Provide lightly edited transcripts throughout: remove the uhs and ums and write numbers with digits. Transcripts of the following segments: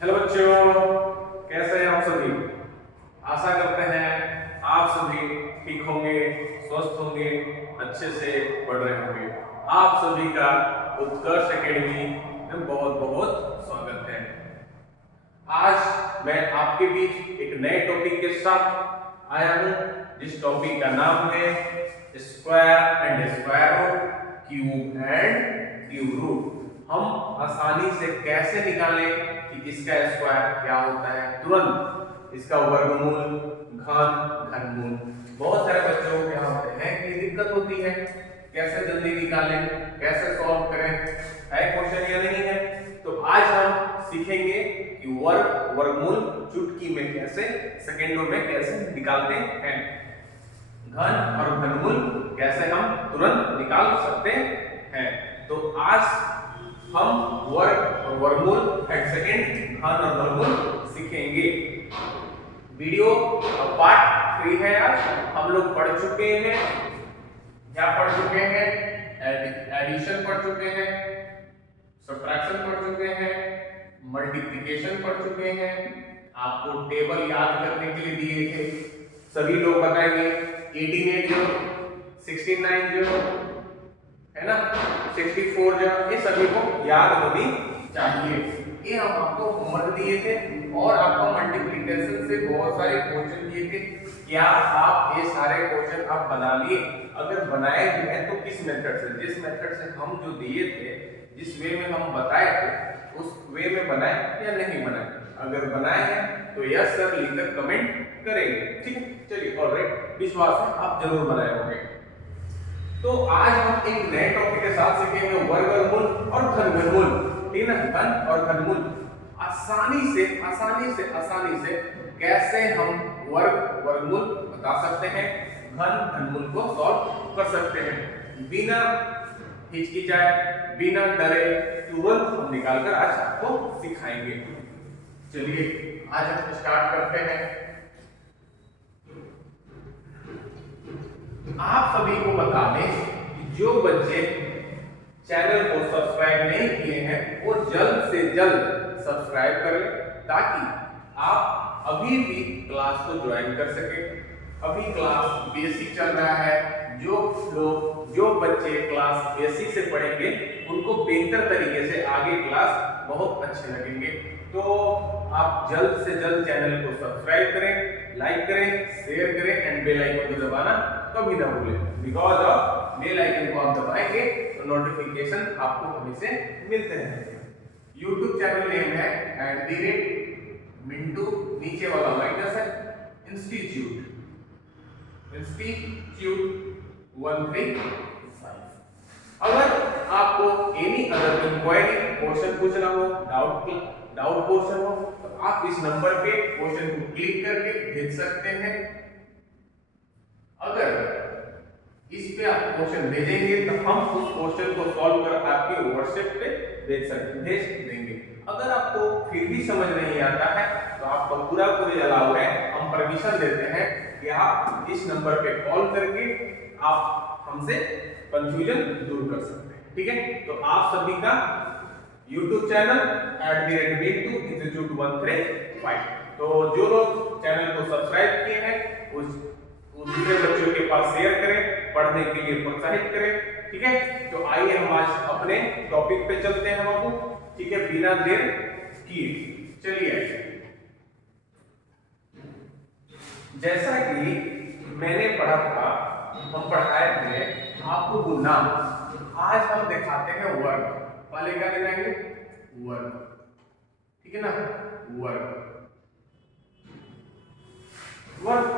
Hello बच्चों, कैसे हैं आप सभी। आशा करते हैं आप सभी ठीक होंगे, स्वस्थ होंगे, अच्छे से पढ़ रहे होंगे। आप सभी का उत्कर्ष एकेडमी में बहुत बहुत स्वागत है। आज मैं आपके बीच एक नए टॉपिक के साथ आया हूं, जिस टॉपिक का नाम है square and square root, cube and cube root. हम आसानी से कैसे निकालें कि इसका स्क्वायर क्या होता है, तुरंत इसका वर्गमूल, घन, घनमूल। बहुत सारे बच्चों को क्या होते हैं कि दिक्कत होती है, कैसे जल्दी निकालें, कैसे सॉल्व करें, है क्वेश्चन या नहीं है। तो आज हम सीखेंगे कि वर्गमूल चुटकी में कैसे, सेकेंडों में कैसे निकालते हैं, घन और घनमूल कैसे हम तुरंत निकाल सकते हैं। तो आज हम वर्ग और वर्गमूल एट सेकेंड, घन और वर्गमूल सीखेंगे। वीडियो पार्ट 3 है। आज हम लोग पढ़ चुके हैं, क्या पढ़ चुके हैं, एडिशन पढ़ चुके हैं, सब्ट्रैक्शन पढ़ चुके हैं, मल्टीप्लिकेशन पढ़ चुके हैं। आपको टेबल याद करने के लिए दिए थे, सभी लोग बताएंगे 18 जो, 69 जो है ना, 64 जो, ये सभी को याद होनी चाहिए। ये हम आपको होमवर्क दिए थे और आपको मल्टीप्लिकेशन से बहुत सारे क्वेश्चन दिए थे। क्या आप ये सारे क्वेश्चन आप बना लिए? अगर बनाए हुए हैं तो किस मेथड से, जिस मेथड से हम जो दिए थे, जिस वे में हम बताए थे, उस वे में बनाए या नहीं बनाए? अगर बनाए हैं तो यस सर लिखकर कमेंट करेंगे, ठीक है। चलिए, ऑलराइट, विश्वास है आप जरूर बनाए होंगे। तो आज हम एक नए टॉपिक के साथ सीखेंगे वर्गमूल और घनमूल, ठीक है ना। घन और घनमूल आसानी से कैसे हम वर्गमूल बता सकते हैं, घन घनमूल को सॉल्व कर सकते हैं, बिना हिचकिचाए, बिना डरे, तुरंत हम निकालकर आज आपको सिखाएंगे। चलिए आज हम स्टार्ट करते हैं। आप सभी को बता दें कि जो बच्चे चैनल को सब्सक्राइब नहीं किए हैं वो जल्द से जल्द सब्सक्राइब कर लें, ताकि आप अभी भी क्लास को ज्वाइन कर सकें। अभी क्लास बेसिक चल रहा है, जो बच्चे क्लास बेसिक से पढ़ेंगे उनको बेहतर तरीके से आगे क्लास बहुत अच्छे लगेंगे। तो आप जल्द से जल्द चैनल को सब्सक्राइब करें, लाइक करें, शेयर करें एंड बेल आइकन को दबाना कभी ना भूलें। बिकॉज ऑफ बेल आइकन को आप दबाएंगे तो नोटिफिकेशन आपको हमेशा मिलते रहेंगे। YouTube चैनल नेम है @मिंटू, नीचे वाला माइनस है, इंस्टीट्यूट 135। अगर आपको एनी अदर इंक्वायरी, क्वेश्चन पूछना हो, डाउट क्वेश्चन हो, तो आप इस नंबर पे क्वेश्चन को क्लिक करके भेज सकते हैं। अगर इस पे आप क्वेश्चन भेजेंगे तो हम उस क्वेश्चन को सॉल्व कर आपके व्हाट्सएप पे भेज देंगे। अगर आपको फिर भी समझ नहीं आता है तो आपका पूरा अलाउ है, हम परमिशन देते हैं कि आप इस नंबर पे कॉल करके आप हमसे कंफ्यूजन दूर कर सकते हैं, ठीक है। तो आप सभी का YouTube चैनल @मिंटू इंस्टीट्यूट 135। तो जो लोग चैनल को सब्सक्राइब किए हैं उस दूसरे बच्चों के पास शेयर करें, पढ़ने के लिए प्रोत्साहित करें, ठीक है। तो आइए हम आज अपने टॉपिक पे चलते हैं बाबू, ठीक है, बिना देर किए। चलिए, जैसा कि मैंने पढ़ा था, हम पढ़ाए थे आपको गुना, आज हम दिखाते हैं वर्ग। पहले क्या दिखाएंगे? वर्ग, ठीक है ना, वर्ग,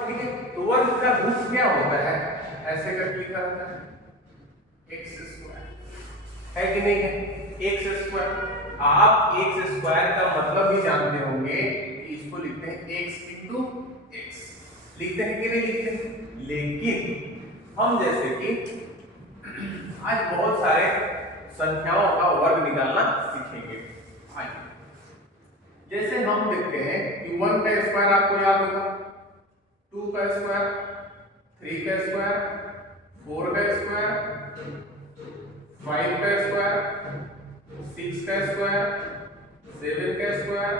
ठीक है। तो वर्ग का रूट क्या होता है? ऐसे करके लिखा रहता है एक्स स्क्वायर, है कि नहीं है? X square. आप एक्स स्क्वायर का मतलब भी जानते होंगे कि इसको लिखते हैं एक्स इंटू एक्स, लिखते हैं कि नहीं लिखते हैं? लेकिन हम जैसे कि आज बहुत सारे संख्याओं का वर्ग निकालना सीखेंगे। जैसे हम देखते हैं कि 1 का स्क्वायर आपको याद होगा, 2 का स्क्वायर, 3 का स्क्वायर, 4 का स्क्वायर, 5 का स्क्वायर, 6 का स्क्वायर, 7 का स्क्वायर,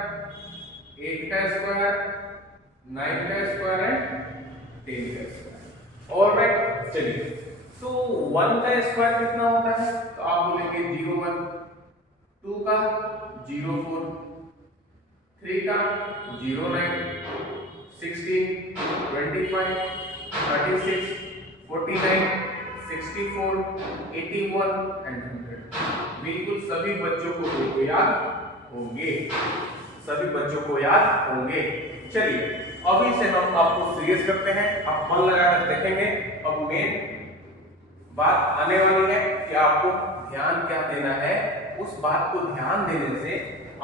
8 का स्क्वायर, 9 का स्क्वायर एंड 10 का स्क्वायर। ऑलराइट, चलिए तो 1 का स्क्वायर कितना होता है, तो आप बोलेंगे 0 1, 2 का 0 4, 3 का 0 9, 16, 25, 36, 49, 64, 81 एंड 100। बिल्कुल सभी बच्चों को याद होंगे, सभी बच्चों को याद होंगे। चलिए अभी से हम आपको सीरियस करते हैं, आप मन लगाकर देखेंगे। अब मेन बात आने वाली है कि आपको ध्यान क्या देना है। उस बात को ध्यान देने से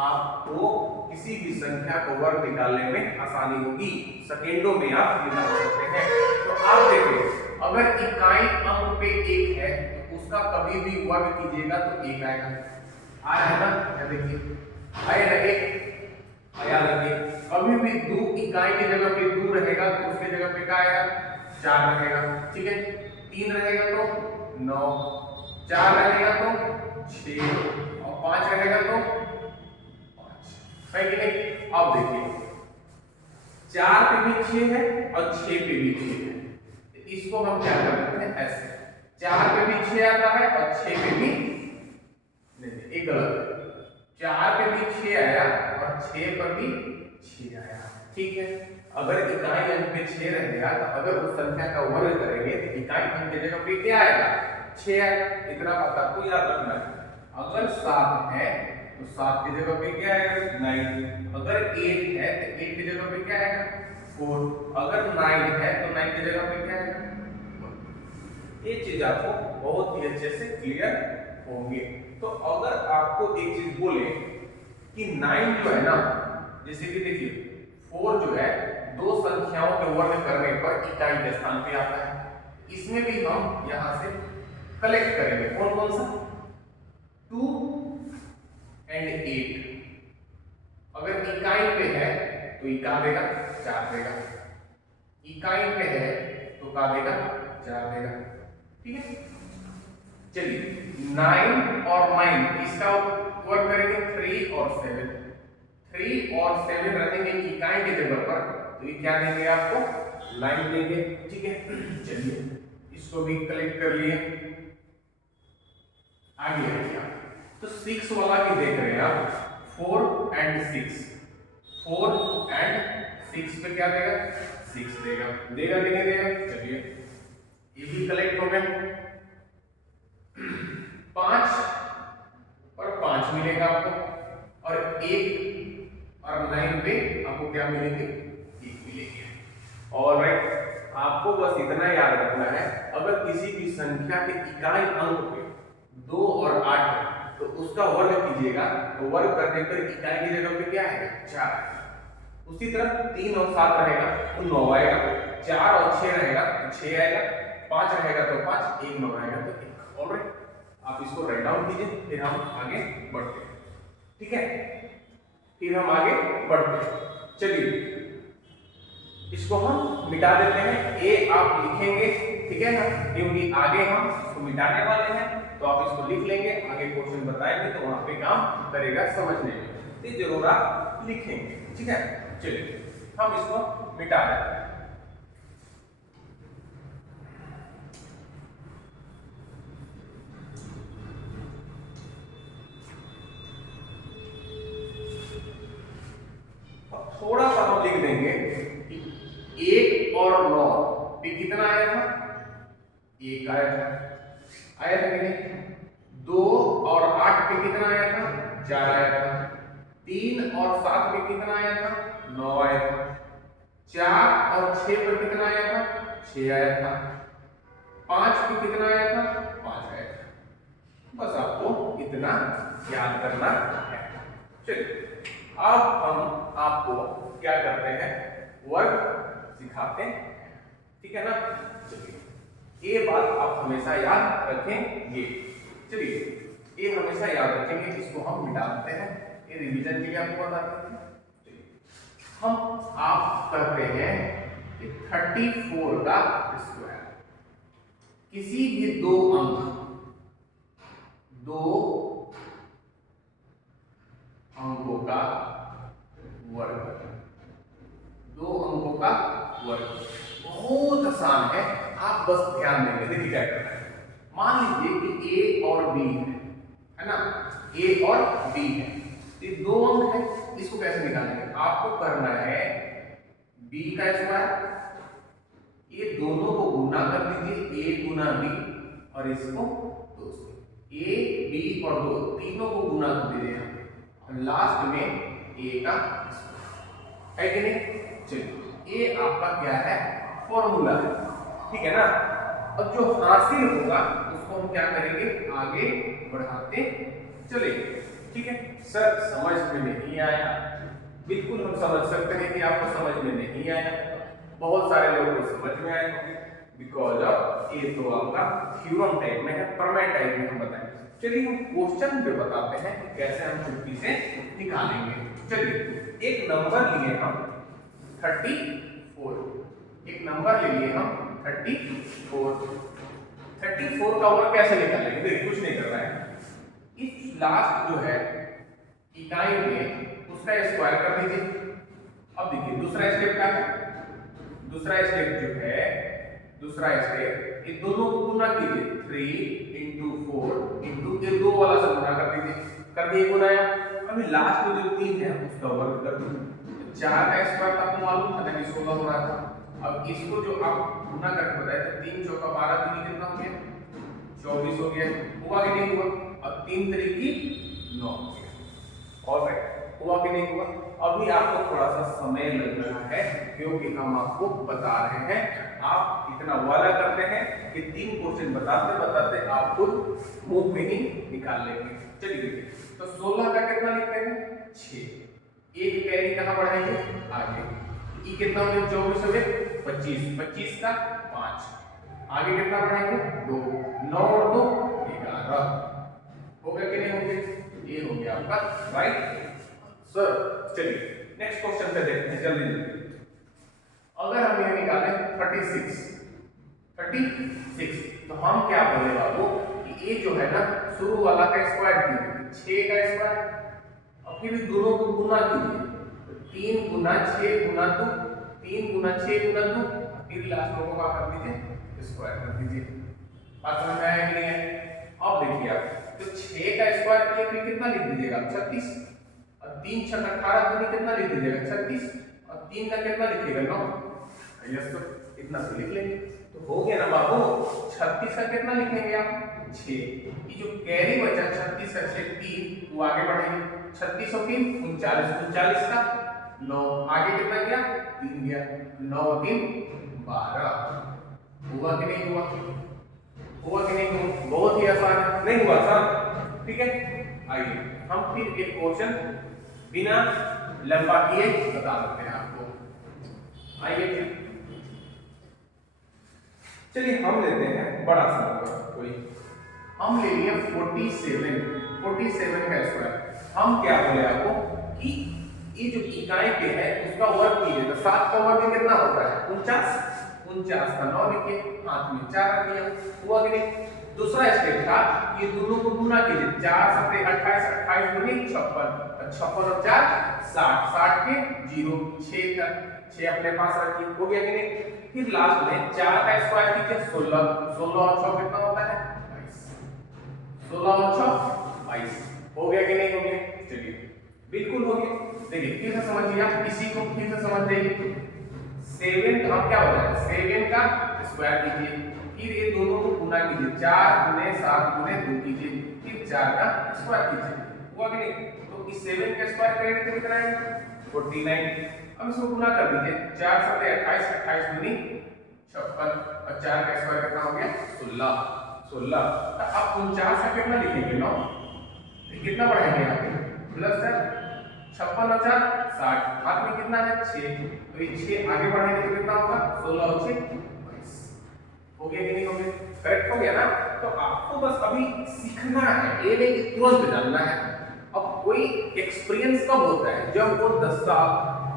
आपको किसी भी संख्या को वर्ग निकालने में आसानी होगी, सेकेंडों में आप निकाल सकते हैं। तो आप देखिए, अगर इकाई अंक पे 1 है तो उसका कभी भी वर्ग कीजिएगा तो 1 आएगा। आया है ना, या देखिए आया ना 1, याद रखिए। कभी भी 2 इकाई की जगह पे 2 रहेगा तो उसके जगह पे क्या आएगा, 4 रहेगा। ठीक है, 3 रहेगा तो 9, 4 रहेगा तो 6 और 5 रहेगा तो 5, है कि नहीं। अब देखिए 4 पे भी 6 है और 6 पे भी 6 है, तो इसको हम क्या कर सकते हैं, ऐसे 4 पे भी 6 आता है और 6 पे भी नहीं, एक गलत है, 4 पे भी 6 आया और 6 पर भी 6 आया। ठीक है, अगर इकाई अंक पे 6 रहेगा तो अगर उस संख्या का वर्ग करेंगे तो इकाई अंक की जगह पे क्या आएगा, 6 आएगा। इतना बात आपको याद रखना है। अगर 7 है तो 7 की जगह पे क्या आएगा, 9। अगर 8 है तो 8 की जगह पे क्या आएगा, 4। अगर 9 है तो 9 की जगह पे क्या आएगा, 1। ये चीज आपको बहुत ही अच्छे से क्लियर होंगे। तो अगर आपको एक चीज बोले कि 9 जो है ना, जैसे कि देखिए 4 जो है दो संख्याओं के वर्ग करने पर इकाई के स्थान पे आता है, इसमें भी हम यहां से कलेक्ट करेंगे कौन कौन सा, 2 एंड 8। अगर इकाई पे है तो इका देगा 4 देगा, इकाई पे है तो का देगा 4 देगा। ठीक है, चलिए 9 और 9 इसका वर्ग करेंगे 3 और 7। 3 और 7 रहेंगे इकाई की जगह पर, तो ये क्या देंगे आपको, 9 देंगे। ठीक है, चलिए इसको भी कलेक्ट कर लिए। आगे आइए, तो 6 वाला की देख रहे हैं आप, 4 एंड 6, 4 एंड 6 पे क्या देगा, 6 देगा, देगा देगा देगा। चलिए ये भी कलेक्ट हो गए। 5 और 5 मिलेगा आपको, और 1 और 9 पे आपको क्या मिलेंगे, 1 मिलेंगे। ऑलराइट, आपको बस इतना याद रखना है, अगर किसी भी संख्या के इकाई अंक पे 2 और 8 है तो उसका वर्ग कीजिएगा, तो वर्ग करने पर इकाई की जगह पे क्या आएगा, 4। उसी तरह 3 और 7 रहेगा तो 9 आएगा, 4 और 6 रहेगा तो 6 आएगा, 5 रहेगा तो 5, 1 9 रहेगा तो 1। ऑलराइट, आप इसको राइट डाउन कीजिए, फिर हम आगे बढ़ते हैं। ठीक है, फिर हम आगे बढ़ते हैं। चलिए इसको हम मिटा देते हैं, ए आप लिखेंगे, ठीक है ना, क्योंकि आगे हम इसको मिटाने वाले हैं, तो आप इसको लिख लेंगे, आगे क्वेश्चन बताएंगे तो वहां पे काम करेगा समझने में, तो जरूर आप लिखेंगे। ठीक है, चलिए हम इसको मिटा देते हैं। थोड़ा सा हम लिख देंगे कि 1 और 9 पे कितना आया था, 1 आया था, आया था कि नहीं। 2 और 8 पे कितना आया था, 4 आया था। 3 और 7 पे कितना आया था, 9 आया था। 4 और 6 पे कितना आया था, 6 आया था। 5 पे कितना आया था, 5 आया था। बस आपको इतना याद करना है। चलिए अब हम आपको क्या करते हैं, वर्ग सिखाते हैं। ठीक है ना, चलिए ये बात आप हमेशा याद रखेंगे। चलिए ये हमेशा याद रखेंगे, इसको हम मिटा देते हैं, ये रिवीजन के लिए आपको बताते हैं। हम आप करते हैं कि 34 का स्क्वायर, किसी भी दो अंकों का वर्ग। आप बस ध्यान देंगे। देखिए क्या करना है, मान लीजिए कि ए और बी है ना, ए और बी है, ये दो अंक है, इसको कैसे निकालेंगे? आपको करना है बी का स्क्वायर, ये दोनों को गुना कर दीजिए, ए गुना बी, और इसको दो से, ए बी और दो तीनों को गुना कर दीजिए, और लास्ट में ए का स्क्वायर है कि नहीं। चलिए ये आपका क्या है, फॉर्मूला है, ठीक है ना। अब जो हासिल होगा उसको हम क्या करेंगे, आगे बढ़ाते चलेंगे, ठीक है। सर समझ में नहीं आया, बिल्कुल हम समझ सकते हैं कि आपको समझ में नहीं आया, बहुत सारे लोगों को समझ में आया, बिकॉज ऑफ ये तो आपका थ्योरम टाइप में है, प्रमेय टाइप में हम बताएंगे। चलिए हम क्वेश्चन पे बताते हैं कि कैसे हम चुटकी से निकालेंगे। चलिए एक नंबर लिए हम 34, एक नंबर ले लिए हम 34 का वर्ग कैसे निकालेंगे? देखिए कुछ नहीं कर रहा है, इस लास्ट जो है इकाई में उसका स्क्वायर कर दीजिए। अब देखिए दूसरा स्टेप क्या है, दूसरा स्टेप जो है, दूसरा स्टेप ये दोनों को गुना कीजिए, 3 into 4 into ये दो वाला से गुना कर दीजिए, कर दिए गुनाया। अभी लास्ट में जो 3 है उसका वर्ग कर दीजिए। 4 का स्क्वायर आपको मालूम था ना कि 16 हो रहा था। अब इसको जो आप गुना करके बताए थे, 3 चौका 12 3 कितना हो गया, 24 हो गया, हुआ कि नहीं हुआ? अब 3 तरीकी 9 हो गया, ऑलराइट, हुआ कि नहीं हुआ? अभी आपको थोड़ा सा समय लग रहा है क्योंकि हम आपको बता रहे हैं, आप इतना वादा करते हैं कि 3 क्वेश्चन बताते बताते आप खुद मुंह में ही निकाल लेंगे। चलिए देखिए, तो 16 का कितना लिखते हैं, 6, एक कैरी कहां बढ़ाएंगे, आगे, ई कितना हो गया, 24 हो गया, 25, 25 का 5, आगे कितना बढ़ाएंगे, 2, 9 और 2 11, हो गया कि नहीं हो गया? ये हो गया आपका राइट सर। चलिए नेक्स्ट क्वेश्चन पे देखते हैं जल्दी जल्दी। अगर हम ये निकालें 36, तो हम क्या बोले बाबू कि ये जो है ना शुरू वाला का स्क्वायर कीजिए, 6 का स्क्वायर, और फिर दोनों को गुना कीजिए, 3 गुना 6 गुना 2, 3 गुना 6 गुना 2, फिर लास्ट में को कर दीजिए, स्क्वायर कर दीजिए। बात समझ में आया कि नहीं है? अब देखिए आप, तो 6 का स्क्वायर किए फिर कितना लिख दीजिएगा, 36, और 3 6 18 दूनी कितना लिख दीजिएगा, 36, और 3 का कितना लिखिएगा, 9। यस, तो इतना से लिख लेंगे, तो हो गया ना बाबू। 36 का कितना लिखेंगे आप, 6, ये जो कैरी बचा 36 का 6 3, वो आगे बढ़ेंगे, 36 और 3 39, 39 का 9, आगे कितना गया, 3 गया, 9 3 12, हुआ कि नहीं हुआ? हुआ कि नहीं हुआ? बहुत ही आसान है, नहीं हुआ आसान, ठीक है। आइए हम फिर एक क्वेश्चन बिना लंबा किए बता देते हैं आपको। आइए फिर चलिए हम लेते हैं बड़ा सा नंबर कोई, हम ले लिए 47 का स्क्वायर। हम क्या बोले आपको कि ये जो इकाई पे है उसका वर्ग कीजिए, तो 7 का वर्ग कितना होता है, 49 का 9 लिखिए, हाथ में 4 रखिए, हुआ कि नहीं? दूसरा स्टेप था, ये दोनों को गुना कीजिए, 4 7 28, 28 दूनी 56, 56 और 4 60, 60 के 0, 6 का 6 अपने पास रखिए, हो गया कि नहीं? फिर लास्ट में 4 का स्क्वायर कीजिए, 16, 16 और 6 कितना होता है, 22, 16 और 6 22, हो गया कि नहीं हो गया? चलिए बिल्कुल हो गया। देखिए फिर से समझिए, आप इसी को फिर से समझ जाइए। 7 हम क्या होता है, 7 का स्क्वायर कीजिए, फिर ये दोनों को गुना कीजिए, 4 गुने 7 गुने 2 कीजिए, फिर 4 का स्क्वायर कीजिए, हुआ कि नहीं? तो इस 7 का स्क्वायर करेंगे तो कितना आएगा, 49। अब इसको गुना कर दीजिए, 4 7 28, 28 दूनी 56, और 4 का स्क्वायर कितना हो गया, 16। तो आप 49 का कितना लिखेंगे, 9, कितना बढ़ाएंगे यहाँ पे, प्लस 56 और 4 60, हाथ में कितना है, 6, तो ये 6 आगे बढ़ाएंगे तो कितना होगा, 16 और 6 22, हो गया कि नहीं हो गया? करेक्ट हो गया ना? तो आपको बस अभी सीखना है, ये नहीं कि तुरंत जानना है। अब कोई एक्सपीरियंस कब होता है, जब वो 10 साल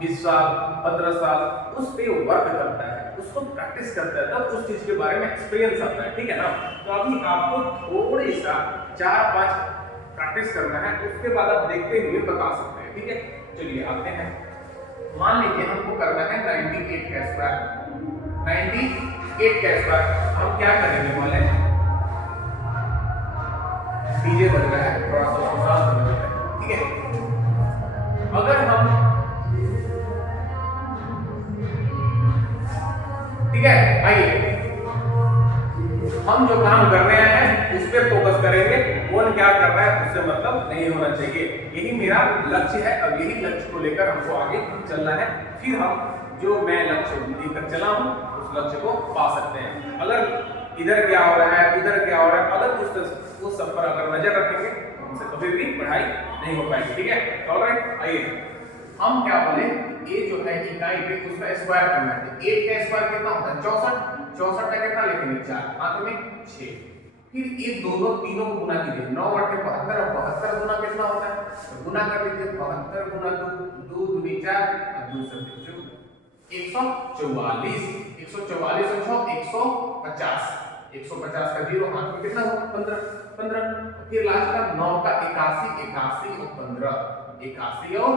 20 साल 15 साल उस पे वर्क करता है, उसको प्रैक्टिस करता है, तब उस चीज के बारे में एक्सपीरियंस आता है, ठीक है ना? तो अभी आपको थोड़ी सा 4-5 प्रैक्टिस करना है, उसके बाद आप देखते हुए बता सकते हैं, ठीक है। चलिए आते हैं, मान लीजिए हमको करना है 98 का स्क्वायर, 98 8 का स्क्वायर। हम क्या करेंगे बोले, डीजे बज रहा है, थोड़ा सा शांत हो जाता है, ठीक है। अगर हम, ठीक है, आइए हम जो काम कर रहे हैं उस पर फोकस करेंगे, कौन क्या कर रहा है उससे मतलब नहीं होना चाहिए। यही मेरा लक्ष्य है, अब यही लक्ष्य को लेकर हमको आगे चलना है, फिर हम जो मैं लक्ष्य लेकर चला हूं उस लक्ष्य को पा सकते हैं। अगर इधर क्या हो रहा है, उधर क्या हो रहा है, अगर उस सब पर अगर नजर रखेंगे तो हमसे कभी भी पढ़ाई नहीं हो पाएगी, ठीक है। तो ऑलराइट, आइए हम क्या बोले, ये जो है इकाई पे उसका स्क्वायर करना है। 8 का स्क्वायर कितना होता है 64, 64 का कितना लिखेंगे 4, हाथ में 6, फिर ये दोनों तीनों को गुना कीजिए, 9 8 72, और 72 गुना कितना होता है, तो गुना कर लीजिए, 72 गुना 2, 2 दूनी 4 और 2 सत्ते 144, 144 और 6 150, 150 का 0 हाथ में कितना होगा 15, 15, फिर लास्ट का 9 का 81, 81 और 15, 81 और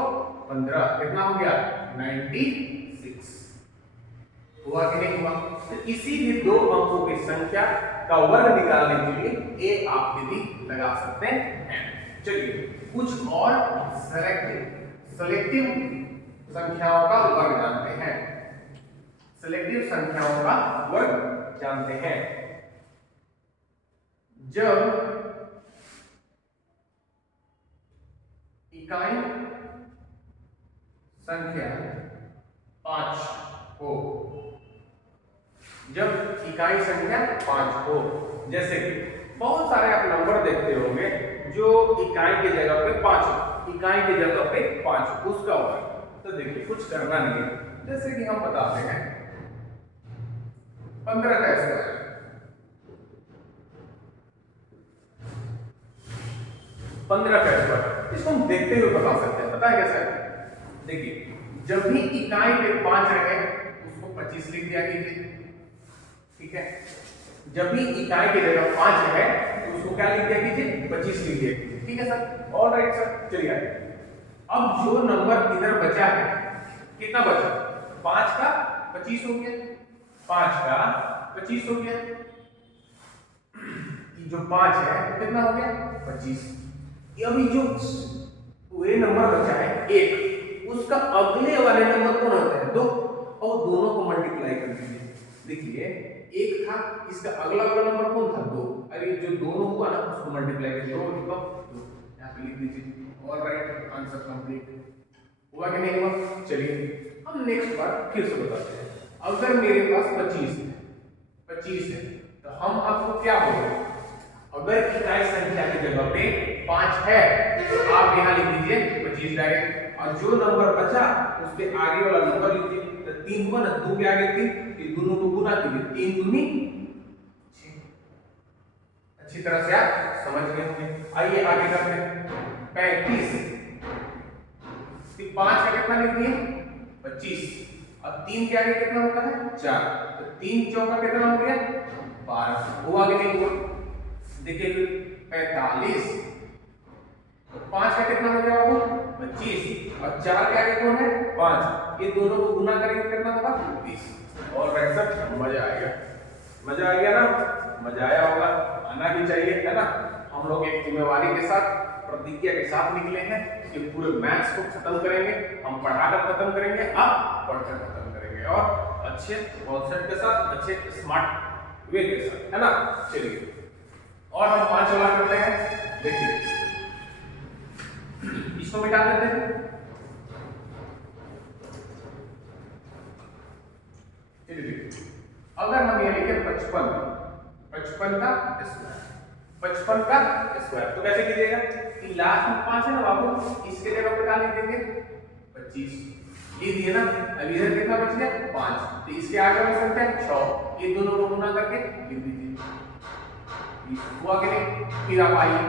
15 कितना हो गया 96, हुआ कि नहीं हुआ। तो किसी भी दो अंकों की संख्या का वर्ग निकालने के लिए ये आप विधि लगा सकते हैं। चलिए कुछ और सेलेक्टिव संख्याओं का वर्ग जानते हैं, सेलेक्टिव संख्याओं का वर्ग जानते हैं। जब इकाई संख्या 5 हो, जब इकाई संख्या 5 हो, जैसे कि बहुत सारे आप नंबर देखते होंगे जो इकाई की जगह पे 5 हो, इकाई की जगह पे 5 हो, उसका वर्ग। तो देखिए कुछ करना नहीं है, जैसे कि हम बताते हैं 15 का स्क्वायर, 15 का स्क्वायर, इसको हम देखते हुए बता सकते हैं। पता है कैसे, देखिए जब भी इकाई पे 5 रहे उसको 25 लिख दिया कीजिए, ठीक है। जब भी इकाई की जगह 5 है तो उसको क्या लिख दिया कीजिए 25 लिख दिया कीजिए, ठीक है सर। ऑलराइट सर, चलिए अब जो नंबर इधर बचा है, कितना बचा, 5 का 25 हो गया, 5 का 25 हो गया, जो 5 है तो कितना हो गया 25। अभी जो ये नंबर बचा है 1, उसका अगले वाले नंबर कौन होता है 2, और दोनों को मल्टीप्लाई कर दीजिए। देखिए 1 था, इसका अगला वाला नंबर कौन था 2, अरे जो दोनों हुआ ना उसको मल्टीप्लाई कर 2 यहाँ पे लिख दीजिए। ऑलराइट, आंसर कंप्लीट, हुआ कि नहीं हुआ। चलिए हम नेक्स्ट बार फिर से बताते हैं। अगर मेरे पास 25 है तो हम आपको क्या बोलेंगे, अगर इकाई संख्या की जगह पे 5 है तो आप यहाँ लिख दीजिए 25 डायरेक्ट, और जो नंबर बचा उसके आगे वाला नंबर लिखिए। तो 3 हुआ ना, 2 के आगे 3, फिर दोनों को गुना कीजिए, 3 दूनी 6। अच्छी तरह से आप समझ गए होंगे। आइए आगे करते हैं 35, 5 का कितना लिख दिए 25, और 3 के आगे कितना होता है 4, तो 3 चौका कितना हो गया 12, हुआ कि नहीं हुआ। देखिए 45, 5 का कितना हो गया बाबू 25, और 4 के आगे कौन है 5, ये दोनों को गुना करेंगे कितना होगा 20। और राइट सर, मजा आ गया, मजा आ गया ना, मजा आया होगा, आना भी चाहिए, है ना। हम लोग एक जिम्मेवारी के साथ, प्रतिज्ञा के साथ निकले हैं कि पूरे मैथ्स को खत्म करेंगे, हम पढ़ाकर खत्म करेंगे, आप पढ़कर खत्म करेंगे, और अच्छे कॉन्सेप्ट के साथ, अच्छे स्मार्ट वे के साथ, है ना। चलिए और हम 5 वाला करते हैं। देखिए इसको मिटा देते हैं, चलिए अगर हम ये लिखे 55, 55 का स्क्वायर, 55 का स्क्वायर, तो कैसे कीजिएगा कि लास्ट में 5 है ना बाबू, इसके जगह पे क्या लिख देंगे 25, ये दिए ना। अब इधर कितना बच गया 5, तो इसके आगे वाली संख्या 6, ये दोनों को गुना करके लिख दीजिए, हुआ कि नहीं। फिर आप आइए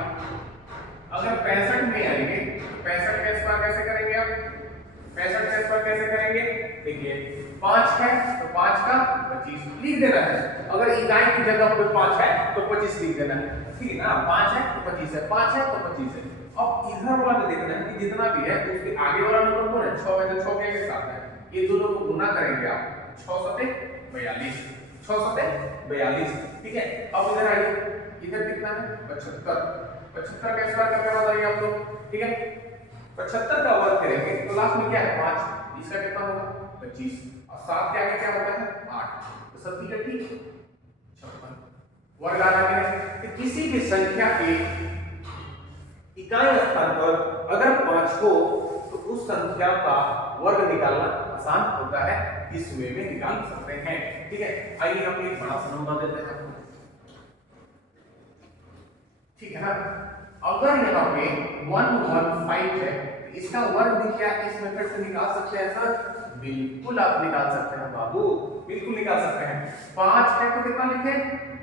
अगर 65 में आएंगे, 65 का स्क्वायर कैसे करेंगे आप, 65 का स्क्वायर कैसे करेंगे, देखिए 5 है तो 5 का 25 लिख देना है, अगर इकाई की जगह पे 5 है तो 25 लिख देना है, ठीक है ना। 5 है तो 25 है, 5 है तो 25 है। अब इधर वाला देखना है कि जितना भी है तो उसके आगे वाला नंबर कौन है 6 है, तो 6 के साथ है, ये दोनों को गुना करेंगे आप, 6 7 42, 6 सते 42, ठीक है। अब इधर आइए, इधर कितना है 75, 75 का स्क्वायर करके बताइए आप लोग, ठीक है। 75 का वर्ग करेंगे तो लास्ट में क्या है 5, इसका कितना होगा 25, और 7 के आगे क्या होता है 8, तो सब ठीक है, ठीक 56 वर्ग आ रहा है। तो किसी भी संख्या के इकाई स्थान पर अगर 5 हो तो उस संख्या का वर्ग निकालना आसान होता है, इस वे में निकाल सकते हैं, ठीक है। आइए हम एक बड़ा सा नंबर देते हैं, ठीक है ना। अगर यहाँ पे 115 है तो इसका वर्ग भी क्या इस मेथड से निकाल सकते हैं सर? बिल्कुल आप निकाल सकते हैं बाबू, बिल्कुल निकाल सकते हैं। 5 है तो कितना लिखे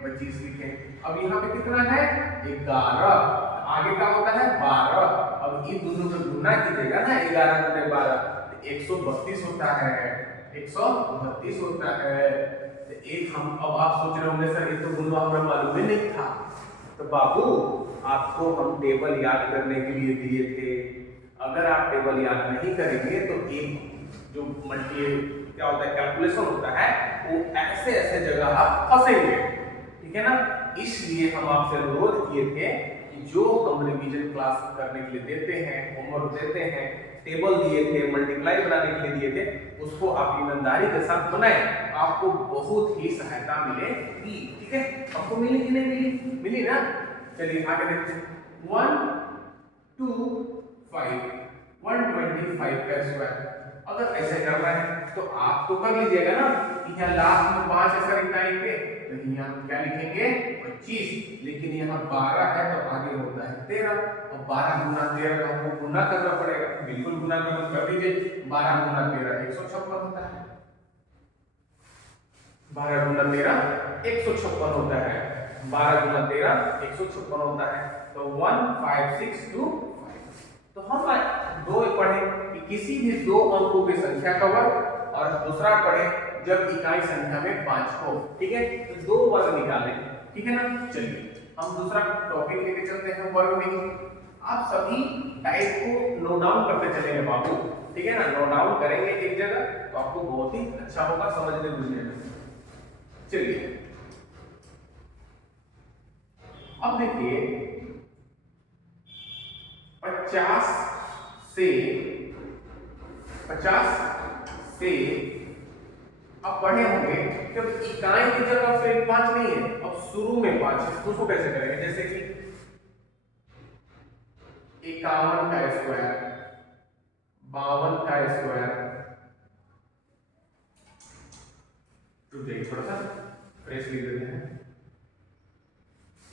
25 लिखे। अब यहाँ पे कितना है 11, आगे का होता है 12, अब इन दोनों को गुना कीजिएगा ना 11 गुने 12 तो 132 होता है, 132 होता है। तो एक हम अब आप सोच रहे होंगे सर ये तो गुना हमें मालूम ही नहीं था, तो बाबू आपको हम टेबल याद करने के लिए दिए थे, अगर आप टेबल याद नहीं करेंगे तो एक जो मल्टी क्या होता है कैलकुलेशन होता है वो ऐसे ऐसे जगह आप फंसेंगे, ठीक है ना। इसलिए हम आपसे अनुरोध किए थे कि जो हम रिवीजन क्लास करने के लिए देते हैं, होमवर्क देते हैं, टेबल दिए थे, मल्टीप्लाई बनाने के लिए दिए थे, उसको आप ईमानदारी के साथ बनाएं, आपको बहुत ही सहायता मिलेगी, ठीक है। आपको मिली कि नहीं मिली? मिली ना। चलिए आगे देखते हैं। 125 125 का स्क्वायर अगर ऐसे करना है तो आप तो कर लीजिएगा ना कि यहाँ लास्ट में 5 ऐसा लिखाएंगे तो यहाँ क्या लिखेंगे 25, लेकिन यहाँ 12 है तो आगे होता है 13, और 12 गुना 13 का हमको गुना करना पड़ेगा, बिल्कुल गुना कर दीजिए। 12 गुना 13 156 होता है, 12 गुना 13 156 होता है, 12 गुना 13 156 होता है, तो 15625। तो हम दो पढ़े कि किसी भी दो अंकों की संख्या का वर्ग, और दूसरा पढ़े जब इकाई संख्या में 5 हो, ठीक है। तो दो वर्ग निकालें, ठीक है ना। चलिए हम दूसरा टॉपिक लेके चलते हैं, वर्ग में आप सभी टाइप को नोट डाउन करते चलेंगे बाबू, ठीक है ना। नोट डाउन करेंगे एक जगह तो आपको बहुत ही अच्छा होगा समझने बुझने में। चलिए अब देखिए 50 से अब पढ़े होंगे जब इकाई की जगह पे 5 नहीं है, अब शुरू में 5 है, उसको कैसे करेंगे? जैसे कि 51 का स्क्वायर, 52 का स्क्वायर, रुक जाइए थोड़ा सा फ्रेश लिख देते हैं।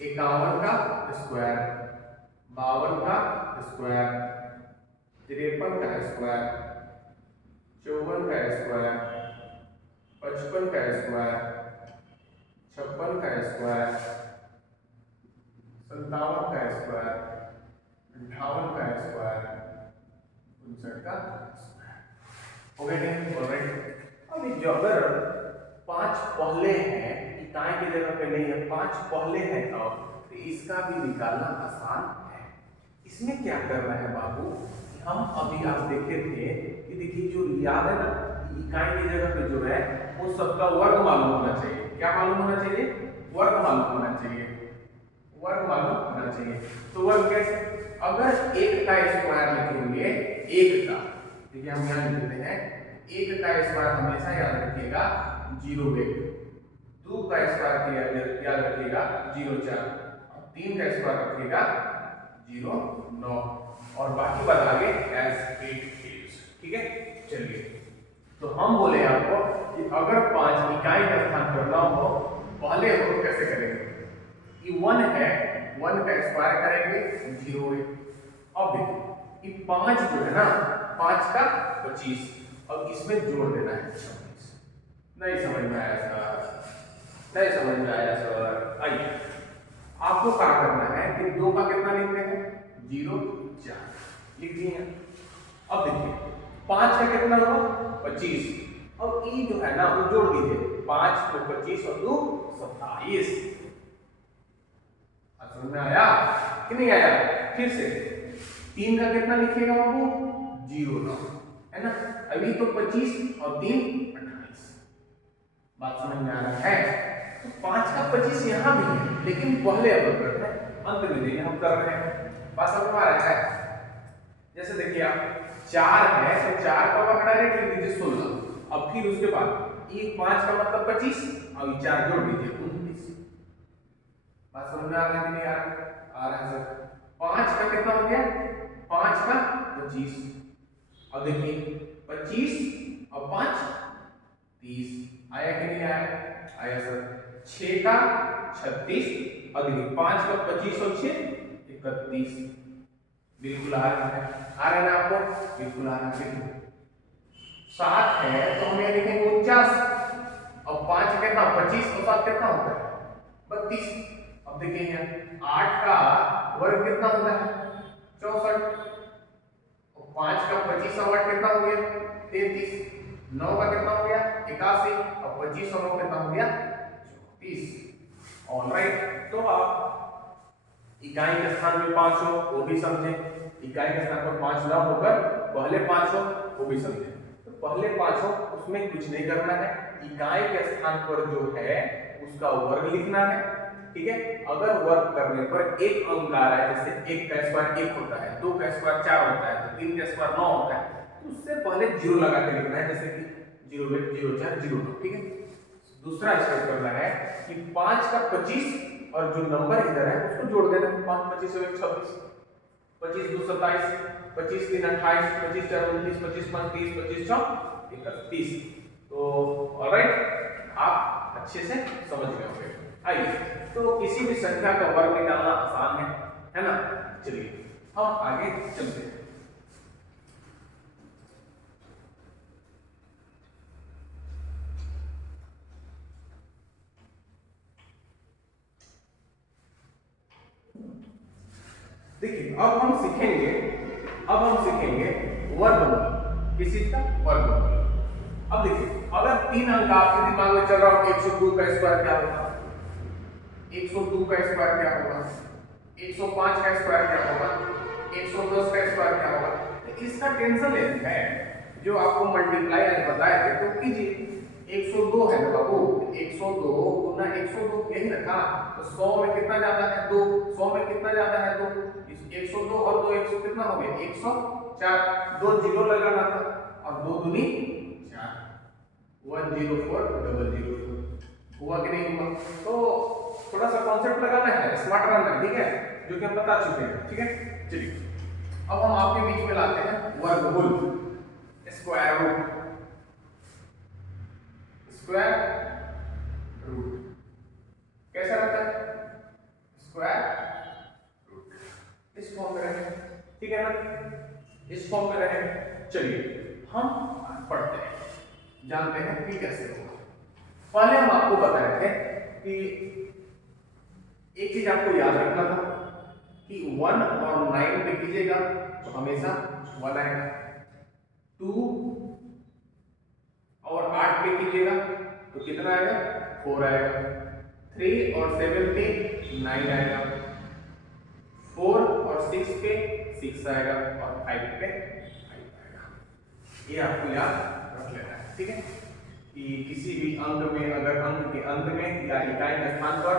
51 का स्क्वायर, 52 का स्क्वायर, 53 का स्क्वायर, 54 का स्क्वायर, 55 का स्क्वायर, 56 का स्क्वायर, 57 का स्क्वायर, 58 का स्क्वायर, 59 का स्क्वायर। हो गए ऑलराइट। अब जो अगर 5 पहले हैं, इकाई की जगह पे नहीं है, 5 पहले हैं तो इसका भी निकालना आसान है। इसमें क्या करना है बाबू, हम अभी आप देखे थे कि देखिए जो याद है ना इकाई की जगह पे जो है वो सबका वर्ग मालूम होना चाहिए। क्या मालूम होना चाहिए? वर्ग मालूम होना चाहिए, वर्ग मालूम होना चाहिए। तो वर्ग कैसे? अगर 1 का स्क्वायर लिखेंगे, 1 का, देखिए हम यहाँ लिख देते हैं 1 का स्क्वायर हमेशा याद रखिएगा 0 2 का स्क्वायर याद रखिएगा 0 4, 3 का स्क्वायर रखिएगा 0 9, और बाकी बात आगे एज इट इज, ठीक है। चलिए तो हम बोले आपको कि अगर 5 इकाई का स्थान करना हो पहले हो तो कैसे करेंगे? ये 1 है, 1 का स्क्वायर करेंगे 0 है। अब देखिए ये 5 जो है ना 5 का 25, अब इसमें जोड़ देना है 26। नहीं समझ में आया सर? नहीं समझ में आया सर? आइए आपको क्या करना है कि 2 का कितना लिखते हैं 0 4 लिख दिए। अब देखिए 5 का कितना हुआ 25, अब ई जो है ना वो जोड़ दीजिए 5 को 25 और 2 27। समझ में आया कि नहीं आया? फिर से 3 का कितना लिखेगा बाबू 0 9 है ना। अभी तो 25 और 3 28, बात समझ में आ रहा है? तो 5 का 25 यहाँ भी है, लेकिन पहले अब कर रहे हैं, अंत में नहीं हम कर रहे हैं। बात समझ में आ रहा है? जैसे देखिए आप 4 है तो 4 का वर्ग डायरेक्ट लिख दीजिए 16। अब फिर उसके बाद ये 5 का मतलब 25 और ये 4 जोड़ दीजिए 29। बात समझ में आ रहा है कि नहीं आ रहा? आ रहा है सर। 5 का कितना हो गया? 5 का 25। अब देखिए 25 और 5 30। आया कि नहीं आया? आया सर। 6 का 36 और देखिए 5 का 25 और 6 31। बिल्कुल आ रहा है। आ रहा है ना आपको? बिल्कुल आ रहा है। 7 है तो हम ये लिखेंगे 49। अब 5 कितना? 25 और 7 कितना होता है? 32। अब देखिए यहाँ 8 का वर्ग कितना होता है? 64। और 5 का 25 और 8 कितना हो गया? 33। 9 का कितना हो गया? 81। और 25 और 9 कितना हो गया? 34। ऑलराइट, तो आप इकाई के स्थान में 5 हो वो भी समझे, इकाई के स्थान पर 5 ना होकर पहले 5 हो वो भी समझे। तो पहले 5 हो उसमें कुछ नहीं करना है, इकाई के स्थान पर जो है उसका वर्ग लिखना है। ठीक है, अगर वर्ग करने पर एक अंक आ रहा है, जैसे 1 का स्क्वायर 1 होता है, 2 का स्क्वायर 4 होता है, तो 3 का स्क्वायर 9 होता है, तो उससे पहले 0 लगा के लिखना है, जैसे कि 0 0 4 0 9। ठीक है, दूसरा स्टेप करना है कि 5 का 25 और जो नंबर इधर है उसको जोड़ देना है। 5 25 और 1 26, 25 2 27, 25 3 28, 25 4 29, 25 5 30, 25 6 31। तो ऑलराइट, आप अच्छे से समझ गए होंगे। आइए, तो किसी भी संख्या का वर्ग निकालना आसान है ना? चलिए हम आगे चलते हैं। देखिए अब हम सीखेंगे वर्गमूल। किस चीज का? वर्गमूल। अब देखिए अगर 3 अंक आपके दिमाग में चल रहा हो, 102 का स्क्वायर क्या होगा? 102 का स्क्वायर क्या होगा? 105 का स्क्वायर क्या होगा? 110 का स्क्वायर क्या होगा? तो इसका टेंशन लेना है, जो आपको मल्टीप्लाई आज बताए थे तो कीजिए। 102 है ना बाबू, 102 गुना 102 यही रखा, तो 100 में कितना ज्यादा है? 2। 100 में कितना ज्यादा है? 2। 102 और 2 100 कितना हो गया? 104। 2 जीरो लगाना था और 2 दूनी 4, 104,004 हुआ कि नहीं हुआ? तो थोड़ा सा कॉन्सेप्ट लगाना है, स्मार्ट रहना है, ठीक है, जो कि हम बता चुके हैं। ठीक है, चलिए अब हम आपके बीच में लाते हैं वर्गमूल, स्क्वायर रूट। स्क्वायर रूट कैसा रहता है? स्क्वायर रूट इस फॉर्म में रहे, ठीक है ना? इस फॉर्म में रहे। चलिए हम पढ़ते हैं, जानते हैं कि कैसे होगा। पहले हम आपको बताए थे कि एक चीज आपको याद रखना था कि 1 और 9 पे कीजिएगा तो हमेशा 1 आएगा, 2 और 8 पे कीजिएगा तो कितना आएगा? 4 आएगा, 3 और 7 पे 9 आएगा, 4 और 6 पे 6 आएगा और 5 पे 5 आएगा। ये आपको याद रख लेना है, ठीक है? कि किसी भी अंक में अगर अंक के अंत में या इकाई के स्थान पर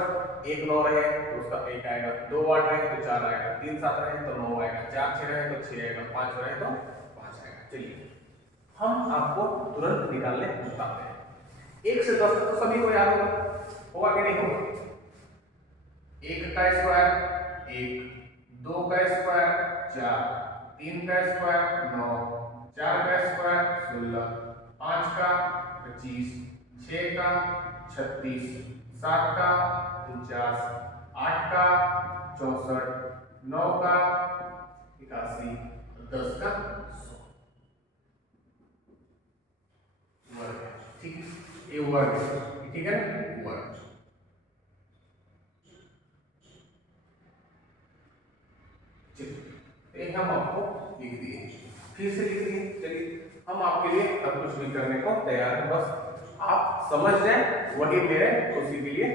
1 9 रहे तो उसका 1 आएगा, 2 8 रहे तो 4 आएगा, 3 7 रहे तो 9 आएगा, 4 6 रहे तो 6 आएगा, 5 रहे तो 5 आएगा। चलिए हम आपको तुरंत निकालने बताते हैं। 1 से 10 तक तो सभी को याद होगा कि नहीं होगा? 1 का स्क्वायर 1, 2 का स्क्वायर 4, 3 का स्क्वायर 9, 4 का स्क्वायर 16, 5 का 25, 6 का 36, 7 का 49, 8 का 64, 9 का 81, 10 का 100 वर्ग है, ठीक है? ये वर्ग है, ठीक है ना? वर्ग। चलिए हम आपको लिख दिए, फिर से लिख दिए। चलिए हम आपके लिए अब कुछ भी करने को तैयार हैं, बस आप समझ जाए वही मेरे खुशी के लिए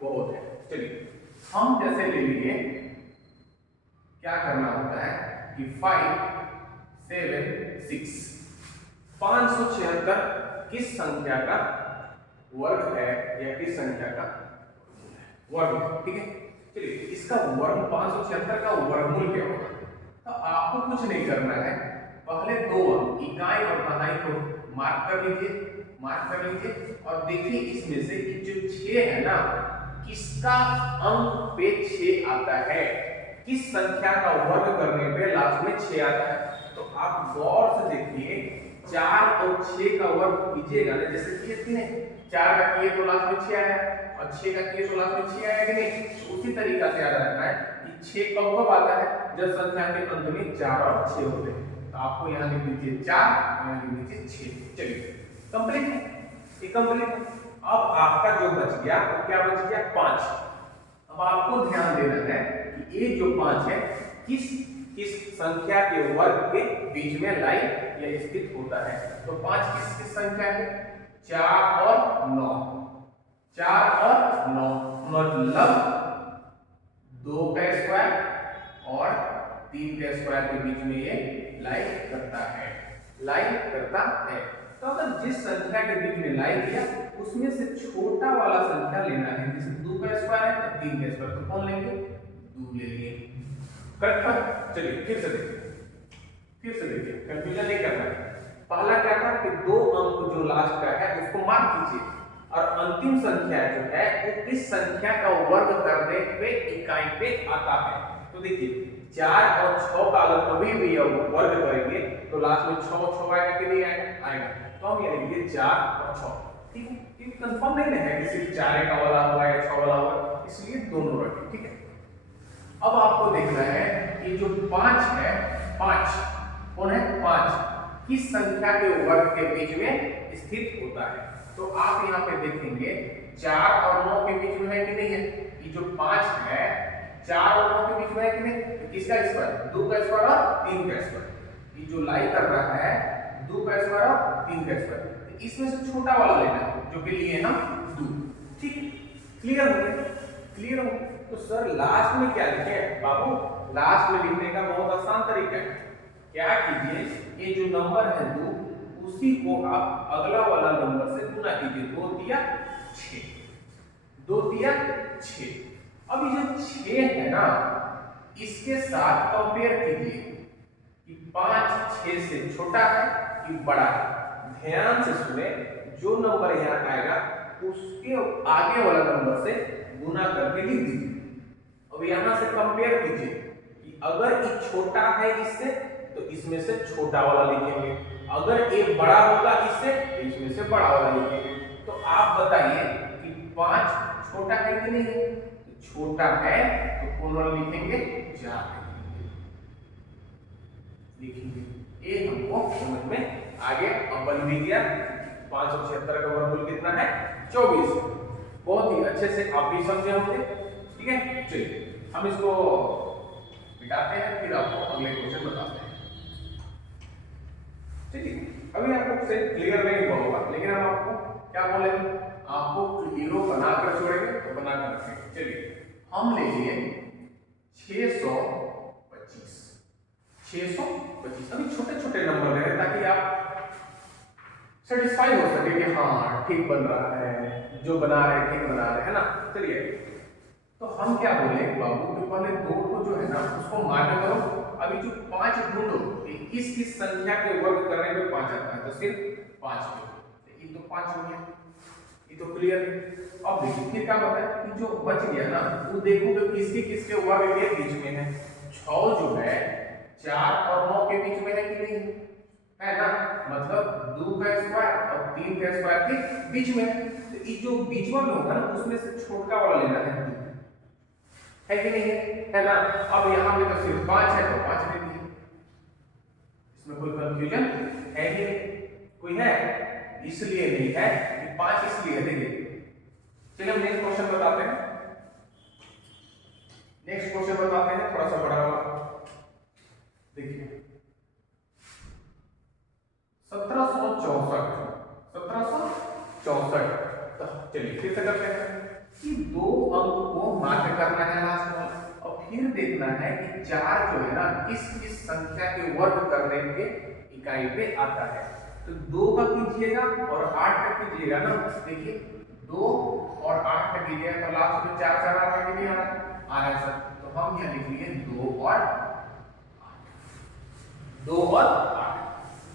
बहुत है। चलिए हम जैसे ले लिए, क्या करना होता है कि 5 7 6 576 किस संख्या का वर्ग है या किस संख्या का वर्ग है, ठीक है। चलिए इसका वर्ग 576 का वर्गमूल क्या होगा। तो आपको कुछ नहीं करना है, पहले दो अंक इकाई और दहाई को मार्क कर लीजिए और देखिए इसमें से जो 6 है ना, किसका अंक पे 6 आता है, किस संख्या का वर्ग करने पे लास्ट में 6 आता है। तो आप गौर से देखिए 4 और 6 का वर्ग कीजिएगा ना, जैसे किए थे ना, 4 का किए तो लास्ट में 6 आया और 6 का किए तो लास्ट में 6 आया कि नहीं। तो उसी तरीका से याद रखना है कि 6 कब आता है, जब संख्या के अंत में 4 और 6 होते हैं। तो आपको यहाँ लिख लीजिए 4, यहाँ लिख लीजिए 6। चलिए कंप्लीट है, ये कंप्लीट है। अब आपका जो बच गया वो क्या बच गया, 5। अब आपको ध्यान देना है कि ये जो 5 है किस संख्या के वर्ग के बीच में लाई या स्थित होता है। तो 5 किस संख्या है, 4 और 9, 4 और 9 मतलब 2 का स्क्वायर और 3 का स्क्वायर के बीच में ये लाई करता है। तो अगर जिस संख्या के बीच में लाई किया उसमें से छोटा वाला संख्या लेना है, जैसे 2 का स्क्वायर है तो 3 का स्क्वायर, तो कौन लेंगे, 2 ले लेंगे। करेक्ट है। चलिए फिर से देखिए कंफ्यूजन नहीं करना है। पहला क्या था कि 2 अंक जो लास्ट का है उसको मार्क कीजिए और अंतिम संख्या जो है वो किस संख्या का वर्ग करने पे इकाई पे आता है। तो देखिए 4 और 6 का अगर कभी भी वर्ग करेंगे तो लास्ट में 6 आएगा कि नहीं आएगा। तो हम ये लिखेंगे 4 और 6, ठीक है। क्योंकि कंफर्म नहीं है कि सिर्फ 4 का वाला होगा या 6 वाला होगा, इसलिए दोनों रखें, ठीक है। अब आपको देखना है कि जो 5 है, 5 कौन है, 5 किस संख्या के वर्ग के बीच में स्थित होता है। तो आप यहाँ पे देखेंगे 4 और 9 के बीच में है कि नहीं है। ये जो 5 है 4 और 9 के बीच में है कि नहीं, तो किसका स्क्वायर, 2 का स्क्वायर और 3 का स्क्वायर। ये जो लाई कर रहा है 2 का स्क्वायर और 3 का स्क्वायर, तो इसमें से छोटा वाला लेना है जो कि लिए हम 2, ठीक है। क्लियर हो गया। तो सर लास्ट में क्या लिखे बाबू, लास्ट में लिखने का बहुत आसान तरीका है। क्या कीजिए, ये जो नंबर है 2 उसी को आप अगला वाला नंबर से गुना कीजिए, 2 दिया 6। अब ये जो 6 है ना, इसके साथ कंपेयर कीजिए कि 5 6 से छोटा है कि बड़ा है। ध्यान से सुने, जो नंबर यहाँ आएगा उसके आगे वाला नंबर से गुना करके लिख दीजिए। अब यहां से कंपेयर कीजिए कि अगर ये छोटा है इससे तो इसमें से छोटा वाला लिखेंगे, अगर ये बड़ा होगा इससे तो इसमें से बड़ा वाला लिखेंगे। तो आप बताइए कि 5 छोटा है कि नहीं है, तो छोटा है तो कौन वाला लिखेंगे, 4 लिखेंगे। ये हमको समझ में आ गया। अब बन भी गया 576 का वर्गमूल कितना है, 24। बहुत ही अच्छे से आप भी समझे होंगे, ठीक है। चलिए हम इसको मिटाते हैं, फिर आपको अगले क्वेश्चन बताते हैं। ठीक है, अभी आपको से क्लियर नहीं हुआ होगा, लेकिन हम आपको क्या बोलेंगे, आपको क्लियर बनाकर छोड़ेंगे तो बनाकर रखेंगे। चलिए हम ले लिए 625। अभी छोटे छोटे नंबर ले रहे हैं ताकि आप सेटिस्फाई हो सके कि हाँ ठीक बन रहा है, जो बना रहे हैं ठीक बना रहे हैं ना। चलिए तो हम क्या बोले बाबू कि पहले 2 को जो है ना उसको मान्य करो। अभी जो 5 ढूंढो कि किस संख्या के वर्ग करने पे 5 आता है, तो सिर्फ 5 पे। ये तो 5 हो गया, ये तो क्लियर है। अब देखिए फिर क्या बताया कि जो बच गया ना वो देखो कि किसके वर्ग के बीच में है। 6 जो है 4 और 9 के बीच में है कि नहीं है ना, मतलब 2 का स्क्वायर और 3 का स्क्वायर के बीच में। तो ये जो बीच में होगा ना उसमें से छोटा वाला लेना है कि नहीं है ना। अब यहाँ पे तो सिर्फ 5 है तो 5 ले लीजिए, इसमें कोई कंफ्यूजन है ही नहीं, कोई है इसलिए नहीं है कि 5 इसलिए देखिए। चलिए हम नेक्स्ट क्वेश्चन बताते हैं, थोड़ा सा बड़ा वाला। देखिए 1764। तो चलिए फिर से करते हैं कि 2 अंक को मार्क करना है लास्ट वाला, और फिर देखना है कि 4 जो है ना किस संख्या के वर्ग करने के इकाई पे आता है। तो 2 का कीजिएगा और 8 का कीजिएगा ना। देखिए 2 और 8 का कीजिए तो लास्ट में 4 4 आ रहा है कि नहीं आ रहा है सर। तो हम यहाँ लिख लिए 2 और 8।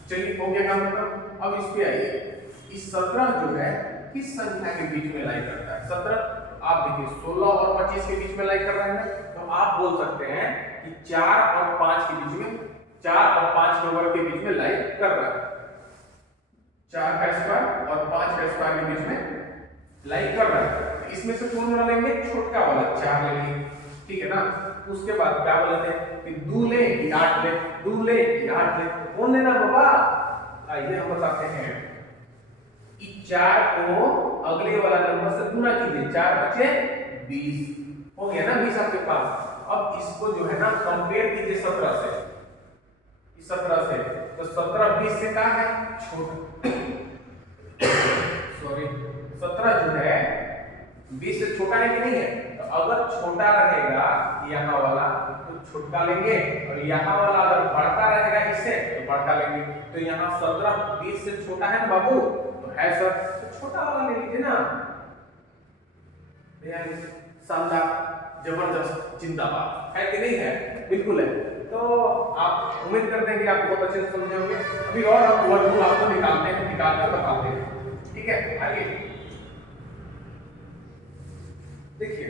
चलिए हो गया काम खत्म। अब इस पे आइए, इस 17 जो है किस संख्या के बीच में लाई करता है? 17 आप देखिए 16 और 25 के बीच में लाई कर रहा है, तो आप बोल सकते हैं कि 4 और 5 के बीच में, 4 और 5 के वर्ग के बीच में लाई कर रहा है। 4 का स्क्वायर और 5 का स्क्वायर के बीच में लाई कर रहा है। इसमें से कौन वाला लेंगे? छोटा वाला 4 लेंगे, ठीक है ना। उसके बाद क्या बोलते हैं कि 2 ले कि 8 ले, 2 ले कि 8 ले, कौन लेना बाबा? आइए हम बताते हैं कि 4 को अगले वाला नंबर से गुना कीजिए, 4 बचे 20 हो गया ना, 20 आपके पास। अब इसको जो है ना कंपेयर कीजिए 17 से, 17 से, तो 17 20 से कहाँ है? छोटा, सॉरी 17 जो है 20 से छोटा है कि नहीं है? तो अगर छोटा रहेगा यहाँ वाला तो छोटा लेंगे, और यहाँ वाला अगर बढ़ता रहेगा इससे तो बढ़ता लेंगे। तो यहाँ 17 20 से छोटा है ना बाबू? तो है सर, तो छोटा वाला ले लीजिए ना। शानदार, जबरदस्त, जिंदाबाद, है कि नहीं है? बिल्कुल है। तो आप उम्मीद करते हैं कि आप बहुत अच्छे से समझे होंगे। अभी और हम वर्गमूल आपको निकालते हैं, निकाल कर बताते हैं, ठीक है। आइए देखिए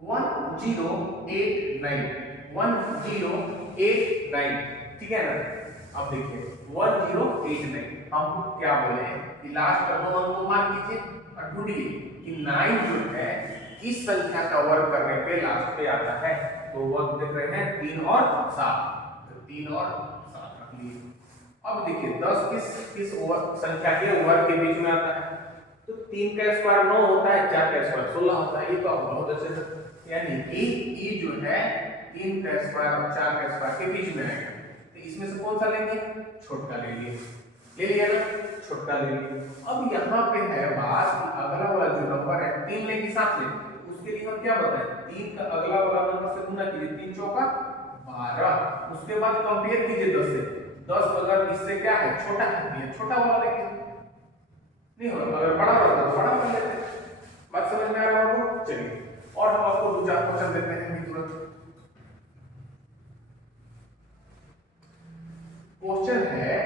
1089, 1089, ठीक है ना। अब देखिए 1089 हम क्या बोले कि लास्ट का 2 अंक को मार्क कीजिए और ढूंढिए कि 9 जो है इस संख्या का वर्ग करने पे लास्ट पे आता है। तो वर्ग देख रहे हैं 3 और 7, तो 3 और 7 रख लिए। अब देखिए 10 किस संख्या के वर्ग के बीच में आता है? तो 3 का स्क्वायर 9 होता है, 4 का स्क्वायर 16 होता है। ये तो आप बहुत अच्छे से, यानी कि ई जो है 3 का स्क्वायर और 4 का स्क्वायर के बीच में आएगा। तो इसमें से कौन सा लेंगे? छोटा ले लिए, ले लिया ना, छोटा ले लिए। अब यहाँ पे है बात कि अगला वाला जो नंबर है 3 ले कि 7 ले, उसके लिए हम क्या बताएं? 3 का अगला वाला नंबर से गुना कीजिए, 3 चौका 12। उसके बाद कंपेयर कीजिए 10 से, 10 अगर इससे क्या है? छोटा है, ये छोटा वाला लेंगे, नहीं होगा। अगर बड़ा वाला तो बड़ा वाला लेते हैं। बात समझ में आ रहा है आपको? चलिए और हम आपको दूसरा क्वेश्चन देते हैं तुरंत। क्वेश्चन है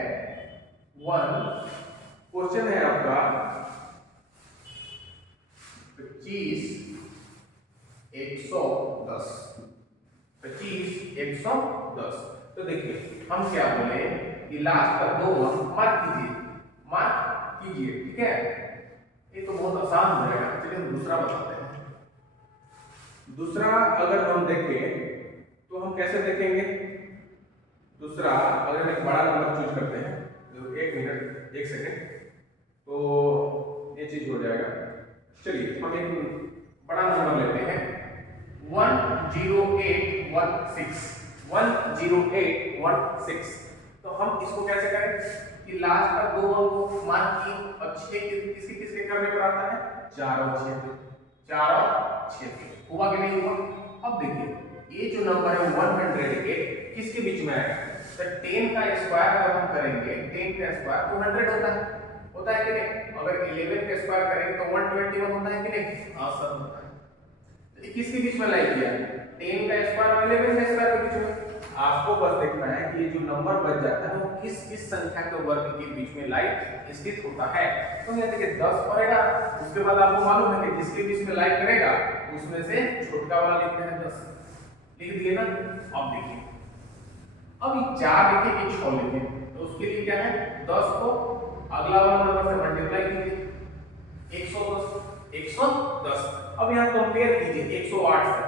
क्वेश्चन है आपका 25 110, 25 110। तो देखिए हम क्या बोले कि लास्ट का 2 अंक मार्क कीजिए, ठीक है। ये तो बहुत आसान हो जाएगा। चलिए हम दूसरा बताते हैं। दूसरा अगर हम देखें तो हम कैसे देखेंगे? दूसरा अगर हम एक बड़ा नंबर चूज करते हैं, तो 1 मिनट 1 सेकेंड, तो ये चीज हो जाएगा। चलिए हम एक बड़ा नंबर लेते हैं 10816। तो हम इसको कैसे करें कि लास्ट का 2 अंक मार्क की और 6 किसके किसके करने पर आता है? 4 और 6 पे, 4 और 6 पे हुआ कि नहीं हुआ? अब देखिए ये जो नंबर है 108 किसके बीच में आएगा? तो 10 का स्क्वायर अगर हम करेंगे, 10 का स्क्वायर तो 100 होता है कि नहीं? अगर 11 का स्क्वायर करेंगे तो 121 होता है कि नहीं? हाँ सर होता है। तो किसके बीच में लाई किया? 10 का स्क्वायर और 11 का स्क्वायर के बीच में। आपको बस देखना है कि ये जो नंबर बच जाता है वो किस संख्या के वर्ग के बीच में लाई स्थित होता है। तो ये देखिए 10 और 11, उसके बाद आपको मालूम है कि जिसके बीच में लाई करेगा उसमें से छोटा वाला लिखना है 10, लिख दिए ना। अब देखिए अब ये 4 लिखे कि 6 लिखे, तो उसके लिए क्या है? 10 को अगला वाला नंबर से मल्टीप्लाई कीजिए, 110। अब यहाँ कंपेयर कीजिए 108 से।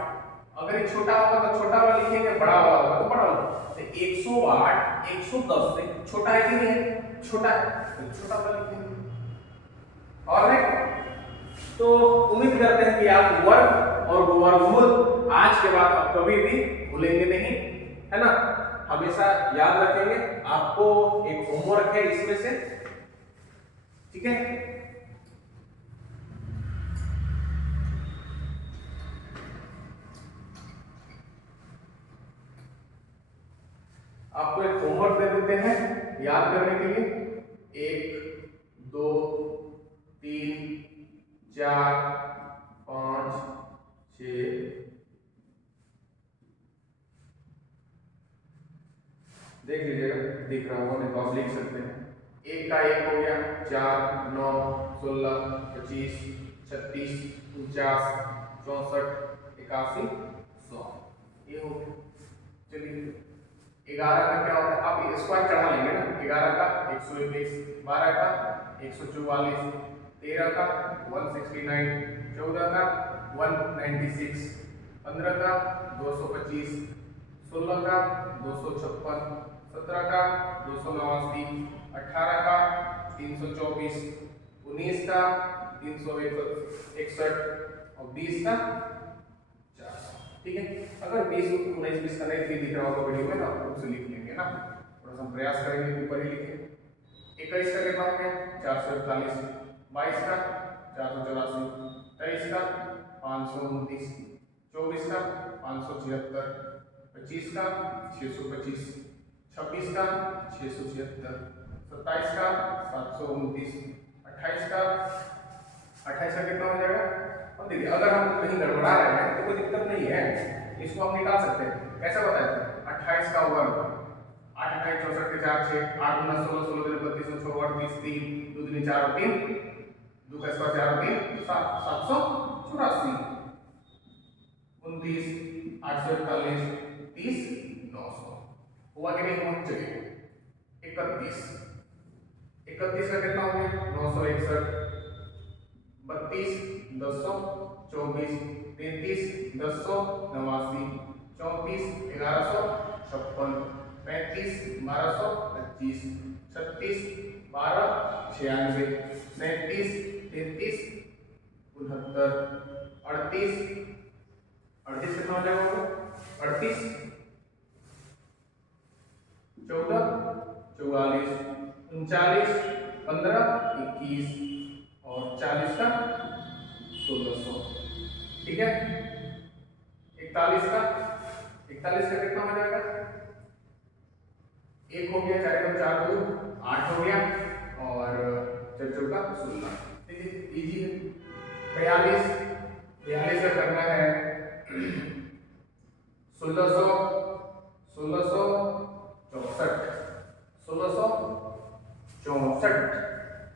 अगर ये छोटा होगा तो छोटा वाला लिखेंगे, बड़ा वाला होगा तो बड़ा वाला। तो 108 110 से छोटा है कि नहीं है? छोटा है, तो छोटा वाला लिखेंगे। ऑलराइट, तो उम्मीद करते हैं कि आप वर्ग और वर्गमूल आज के बाद आप कभी भी भूलेंगे नहीं, है ना। हमेशा याद रखेंगे। आपको एक होमवर्क है इसमें से, ठीक है। आपको एक होमवर्क दे देते हैं याद करने के लिए। एक देख लीजिएगा, दिख रहा होगा, नहीं तो आप लिख सकते हैं। एक का एक हो गया 4, 9, 16, 25, 36, 49, 64, 81, 100, ये हो गया। चलिए 11 का क्या होता है, आप स्क्वायर चढ़ा लेंगे ना। 11 का 121, 12 का 144, 13 का 169, 14 का 196, 15 का 225, 16 का 256, 17 का 289, 18 का 324, 19 का 361 और 20 का 400। ठीक है, अगर 20, 19, 20 का नहीं दिख रहा होगा वीडियो में तो आप उसे लिख लेंगे ना, थोड़ा सा हम प्रयास करेंगे ऊपर ही लिखें। 21 का कितना हो गया 441, 22 का 484, 23 का 529, 24 का 576, 25 का 625, 26 का 676, 27 का 729, 28 का कितना हो जाएगा। अब देखिए अगर हम कहीं गड़बड़ा रहे हैं तो कोई दिक्कत नहीं है, इसको हम निकाल सकते हैं। कैसा बताया था, 28 का वर्ग, 8 28 64 के 4 6, 8 गुना 16 16 32 6 38 3 2 3 4 3 2 का स्क्वायर 4 3 784, 29 841 30 900 हुआ कि नहीं हुआ। चलिए 31 का कितना हो गया 961, 32 10 24, 33 10 89, 34 1156, 35 1225, 36 12 96, 37 33 69, 38 कितना हो जाएगा 38 14 44 39 15 21 और 40 का 1600। ठीक है, 41 का कितना हो जाएगा, एक हो गया 4 का 4 2 8 हो गया और 4 4 का 16। ठीक है, इजी है। 42 का करना है 1664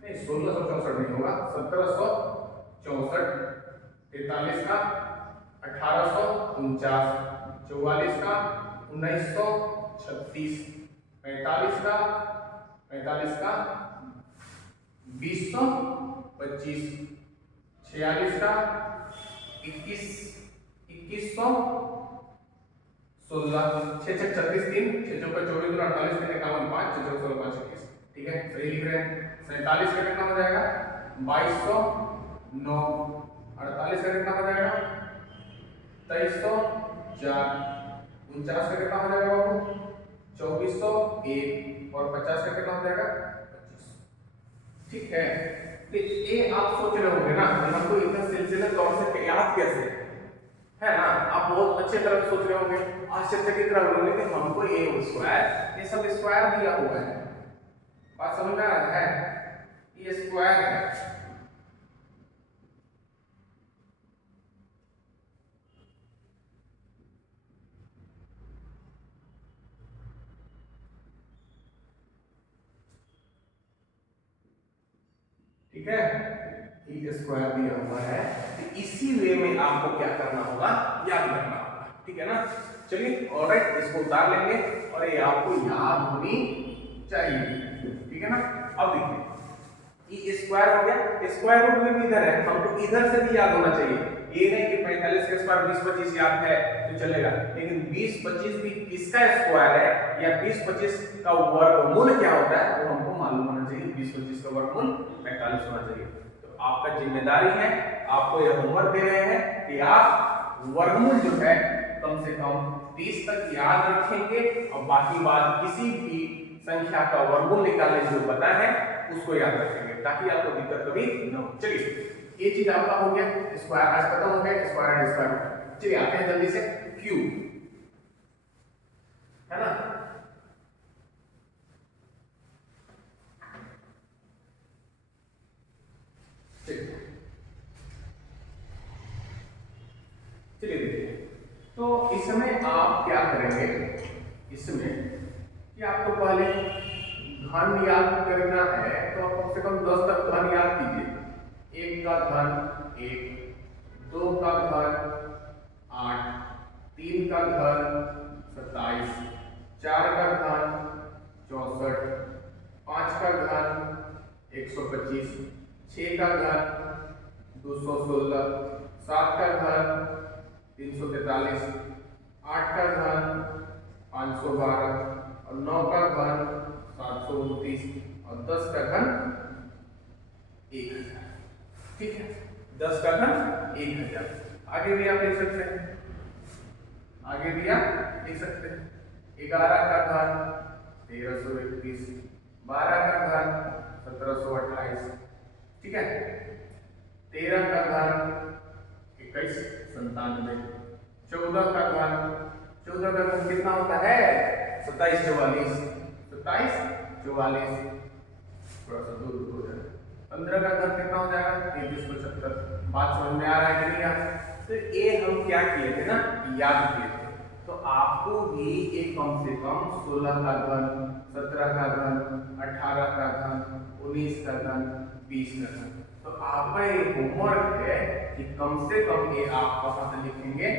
नहीं 1664 नहीं होगा 1764, 43 का 1849, 44 का 1936, 45 का 2025, 46 का 2116, 6 6 36 3 6 4 24 48 3 51 5 6 4 16 5 21। ठीक है, सही लिख रहे हैं। 47 का कितना हो जाएगा 2209, 48 का कितना हो जाएगा 2304, 49 का कितना हो जाएगा बाबू 2401 और 50 का कितना हो जाएगा 25। ठीक है, तो ये आप सोच रहे होंगे ना हमको इतना सिलसिले तौर से याद कैसे है ना, आप बहुत अच्छे तरह से सोच रहे होंगे, आश्चर्यचकित रह रहे होंगे कि हमको ए स्क्वायर ये सब स्क्वायर दिया हुआ है। बात समझ में आ रहा है, ये स्क्वायर है। ठीक है, ये स्क्वायर दिया हुआ है, तो इसी वे में आपको क्या करना होगा याद रखना होगा। ठीक है ना, चलिए ऑलराइट, इसको उतार लेंगे और ये आपको याद होनी चाहिए। ठीक है ना, अब देखिए ये स्क्वायर हो गया, स्क्वायर रूट में भी इधर है, हमको इधर से भी याद होना चाहिए। ये नहीं कि 45 का स्क्वायर 20 25 याद है तो चलेगा, लेकिन 20 25 भी किसका स्क्वायर है या 20 25 का वर्गमूल क्या होता है वो हमको मालूम होना चाहिए। 20 25 का वर्गमूल 45 होना चाहिए। तो आपका जिम्मेदारी है, आपको यह होमवर्क दे रहे हैं कि आप वर्गमूल जो है कम से कम 30 तक याद रखेंगे और बाकी बात किसी भी संख्या का वर्गमूल निकालने जो पता है उसको याद रखेंगे ताकि आपको दिक्कत कभी न हो। चलिए ये चीज आपका हो गया, स्क्वायर आज खत्म हो गया, स्क्वायर एंड स्क्वायर। चलिए आते हैं जल्दी से क्यूब, है ना। चलिए देखिए, तो इसमें आप क्या करेंगे, इसमें कि आपको पहले घन याद करना है तो आप कम से कम 10 तक घन याद कीजिए। 1 का घन 1, 2 का घन 8, 3 का घन 27, 4 का घन 64, 5 का घन 125, 6 का घन 216, 7 का घन 343, 8 का घन 512 और 9 का घन 729 और 10 का घन 1000। ठीक है, 10 का घन 1000। आगे भी आप लिख सकते हैं, आगे भी आप लिख सकते हैं। 11 का घन 1331, 12 का घन 1728, ठीक है, 13 का घन 2197, 14 का घन कितना होता है 27 44, 27 44, थोड़ा सा दूर हो जाए। 15 का घन कितना हो जाएगा 3375। बात समझ में आ रहा है कि नहीं आ रहा है? तो ये हम क्या किए थे ना, याद किए थे। तो आपको भी एक कम से कम 16 का घन, 17 का घन, 18 का घन, 19 का घन, 20 का घन। तो आपका ये होमवर्क है कि कम से कम ये आप कहाँ तक लिखेंगे,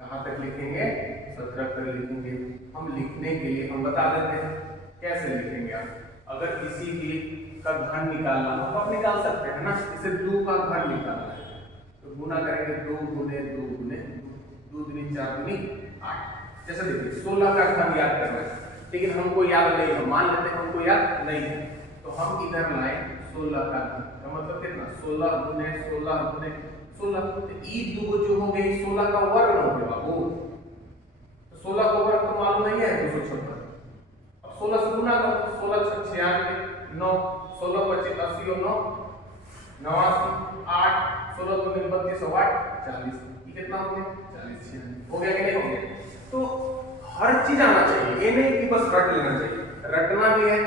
कहाँ तक लिखेंगे 17 तक लिखेंगे। हम लिखने के लिए हम बता देते हैं कैसे लिखेंगे। आप अगर किसी भी का घन निकालना हो तो आप निकाल सकते हैं ना। इसे 2 का घन निकालना है तो गुना करेंगे 2 गुने 2 गुने 2 दूनी 4 दूनी 8। जैसे देखिए 16 का घन याद करना है, लेकिन हमको याद नहीं है, मान लेते हैं हमको याद नहीं है, तो हम इधर लाए 16 का घन का मतलब कितना 16 गुने 16 गुने 16। तो ई दो जो हो गई 16 का वर्ग हो गया बाबू। तो 16 का वर्ग तो मालूम नहीं है 256। अब 16 से गुना करो, 16 6 96 9, 16 25 80 और 9 89, 8 16 2 32 और 8 40। ये कितना हो गया 40 96 हो गया कि नहीं हो गया। तो हर चीज आना चाहिए, ये नहीं कि बस रट लेना चाहिए, रटना भी है,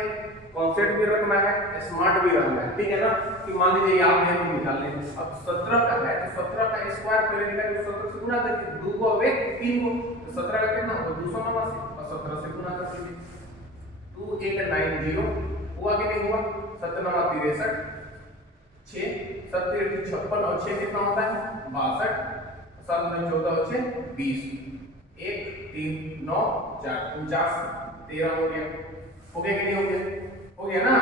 कॉन्सेप्ट भी रखना है, स्मार्ट भी रहना है। ठीक है ना, कि मान लीजिए याद है तो निकाल लें। अब 17 का है तो 17 का स्क्वायर पहले निकाल के 17 से गुना करके 2 को अब 1 3 को, तो 17 का कितना होगा 289 और 17 से गुना कर दीजिए 2890 हुआ कि नहीं हुआ। 17 9 63 6 7 8 56 और 6 कितना होता है 62, 7 9 14 और 6 20, 1 3 9 4 49 13 हो गया। हो गया कि नहीं हो गया, हो गया ना,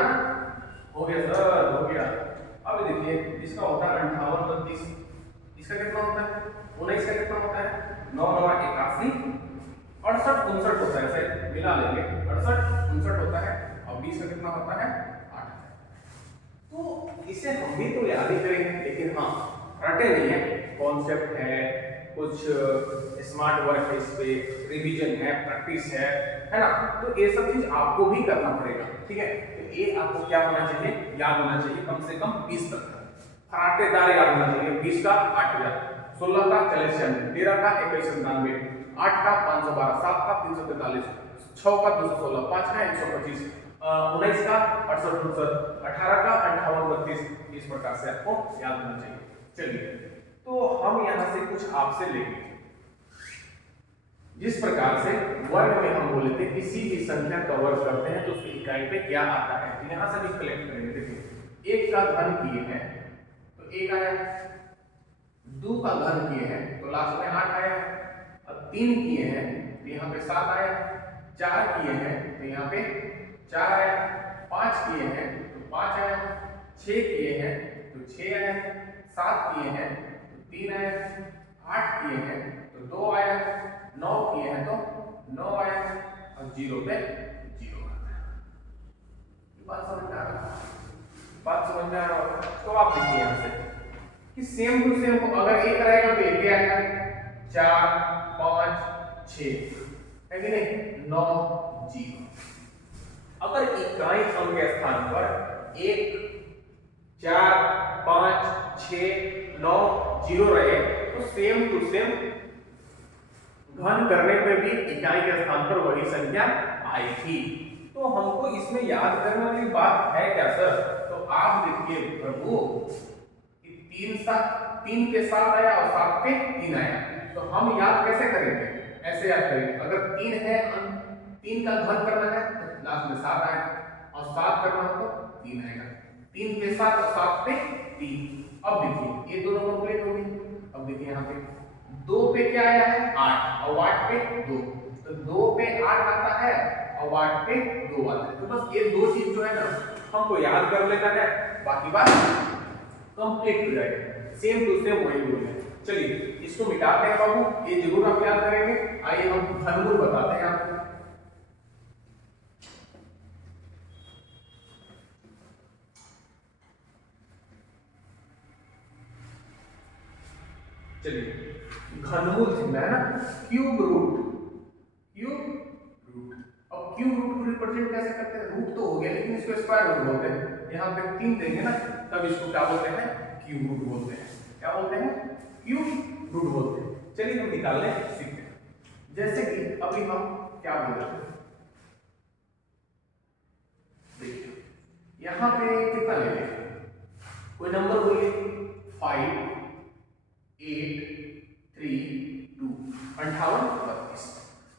हो गया सर हो गया। अब देखिए इसका होता है 58 32, इसका कितना होता है 19 का कितना होता है 9 9 81, 68 59 होता है, ऐसे मिला लेंगे 68 59 होता है और 20 का कितना होता है 8। तो इसे हम भी तो याद ही करेंगे, लेकिन हाँ रटे नहीं है, कॉन्सेप्ट है, कुछ स्मार्ट वर्क है, इस पे रिवीजन है, प्रैक्टिस है ना। तो ये सब चीज आपको भी करना पड़ेगा। ठीक है, तो ये आपको क्या होना चाहिए, याद होना चाहिए कम से कम 20 तक फराटेदार याद होना चाहिए। 20 का 8000, 16 का 4096, 13 का 2199, 8 का 512, 7 का 343, 6 का 216, 5 का 125, 19 का 68 69, 18 का 58 32। इस प्रकार से आपको याद होना चाहिए। चलिए तो हम यहां से कुछ आपसे लेंगे, जिस प्रकार से वर्ग में हम बोले थे किसी भी संख्या का वर्ग करते हैं तो उसकी इकाई पे क्या आता है, तो यहां से भी कलेक्ट करेंगे। देखिए 1 का घन किए हैं तो 1 आया, 2 का घन किए हैं तो लास्ट में 8 आया, और 3 किए हैं तो यहाँ पे 7 आया, 4 किए हैं तो यहाँ पे 4 आया, 5 किए हैं तो 5 आया, 6 किए हैं तो 6 आया, 7 किए हैं तो 3 आया, 8 किए हैं तो 2 आया, 9 किए हैं तो 9 आया और 0 पे 0 आता है। बात समझ में आ रहा है, बात समझ में आ रहा होगा। तो आप देखिए यहाँ से कि सेम टू सेम को अगर एक रहेगा तो एक आएगा, 4 5 6 है कि नहीं, 9 0। अगर इकाई अंक के स्थान पर 1 4 5 6 9 0 रहे तो सेम टू सेम घन करने पे भी इकाई के स्थान पर वही संख्या आई थी। तो हमको इसमें याद करने वाली बात है क्या सर, तो आप देखिए प्रभु 3 के साथ आया और 7 पे 3 आया, तो हम याद कैसे करेंगे, ऐसे याद करेंगे। अगर 3 है, 3 का घन करना है तो लास्ट में 7 आएगा, और 7 करना हो तो 3 आएगा। 3 पे 7 और 7 पे 3। अब देखिए ये दोनों कंप्लीट हो गई। अब देखिए यहाँ पे 2 पे क्या आया है 8, और 8 पे 2, तो 2 पे 8 आता है और 8 पे 2 आता है। तो बस ये दो चीज जो है ना हमको याद कर लेना है, बाकी बात कंप्लीट हो जाएगी। सेम टू सेम वही रूल है। चलिए इसको मिटाते हैं बाबू, ये जरूर आप याद करेंगे। आइए हम घनमूल बताते हैं आपको। चलिए घनमूल लिखना है ना, क्यूब रूट, क्यूब रूट। अब क्यूब रूट को रिप्रेजेंट कैसे करते हैं? रूट तो हो गया लेकिन इसको स्क्वायर रूट बोलते हैं। यहाँ पे 3 देंगे ना तब इसको क्या बोलते हैं? क्यूब रूट बोलते हैं। क्या बोलते हैं? क्यूब रूट बोलते हैं। चलिए हम निकालने सीखते हैं। जैसे कि अभी हम क्या बोल रहे हैं, देखिए यहाँ पे कितना ले लें, कोई नंबर बोलिए। 5 8 3 2 58 32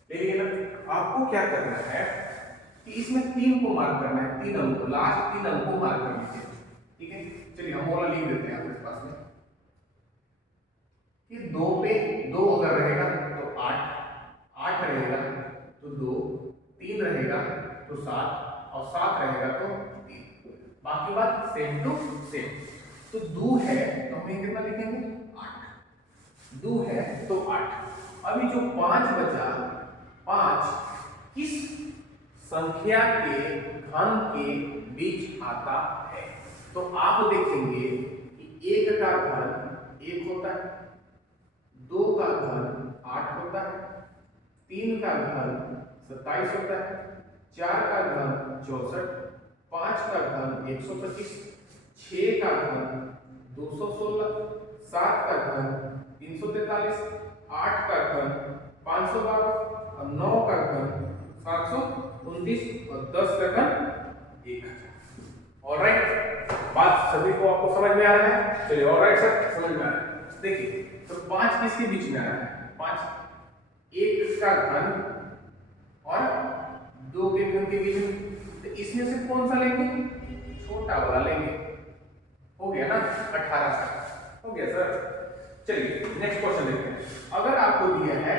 ले लिए ना। आपको क्या करना है कि इसमें 3 को मार्क करना है, 3 अंक को, लास्ट 3 अंक को मार्क कर लीजिए। ठीक है, चलिए हम वाला लिख देते हैं आपके पास में कि 2 पे 2 अगर रहेगा तो 8, 8 रहेगा तो 2, 3 रहेगा तो 7, और 7 रहेगा तो 3। बाकी बात सेम टू सेम। तो 2 है तो हम कितना लिखेंगे? 8। 2 है तो 8। अभी जो 5 बचा, 5 किस संख्या के घन के बीच आता है? तो आप देखेंगे कि 1 का घन 1 होता है, 2 का घन 8 होता है, 3 का घन 27 होता है, 4 का घन 64, 5 का घन 125, 6 का घन 216, 7 का घन 343, 8 का घन 512, और 9 का घन 729, और 10 का घन 1000। ऑलराइट, बात सभी को आपको समझ में आ रहा है? चलिए ऑलराइट सर, समझ में आ रहा है। देखिए तो 5 किसके बीच में आ रहा है? 5 1 का घन और 2 के घन के बीच में, तो इसमें से कौन सा लेंगे? छोटा वाला लेंगे। हो गया ना, 18 का हो गया सर। चलिए नेक्स्ट क्वेश्चन देखते हैं। अगर आपको दिया है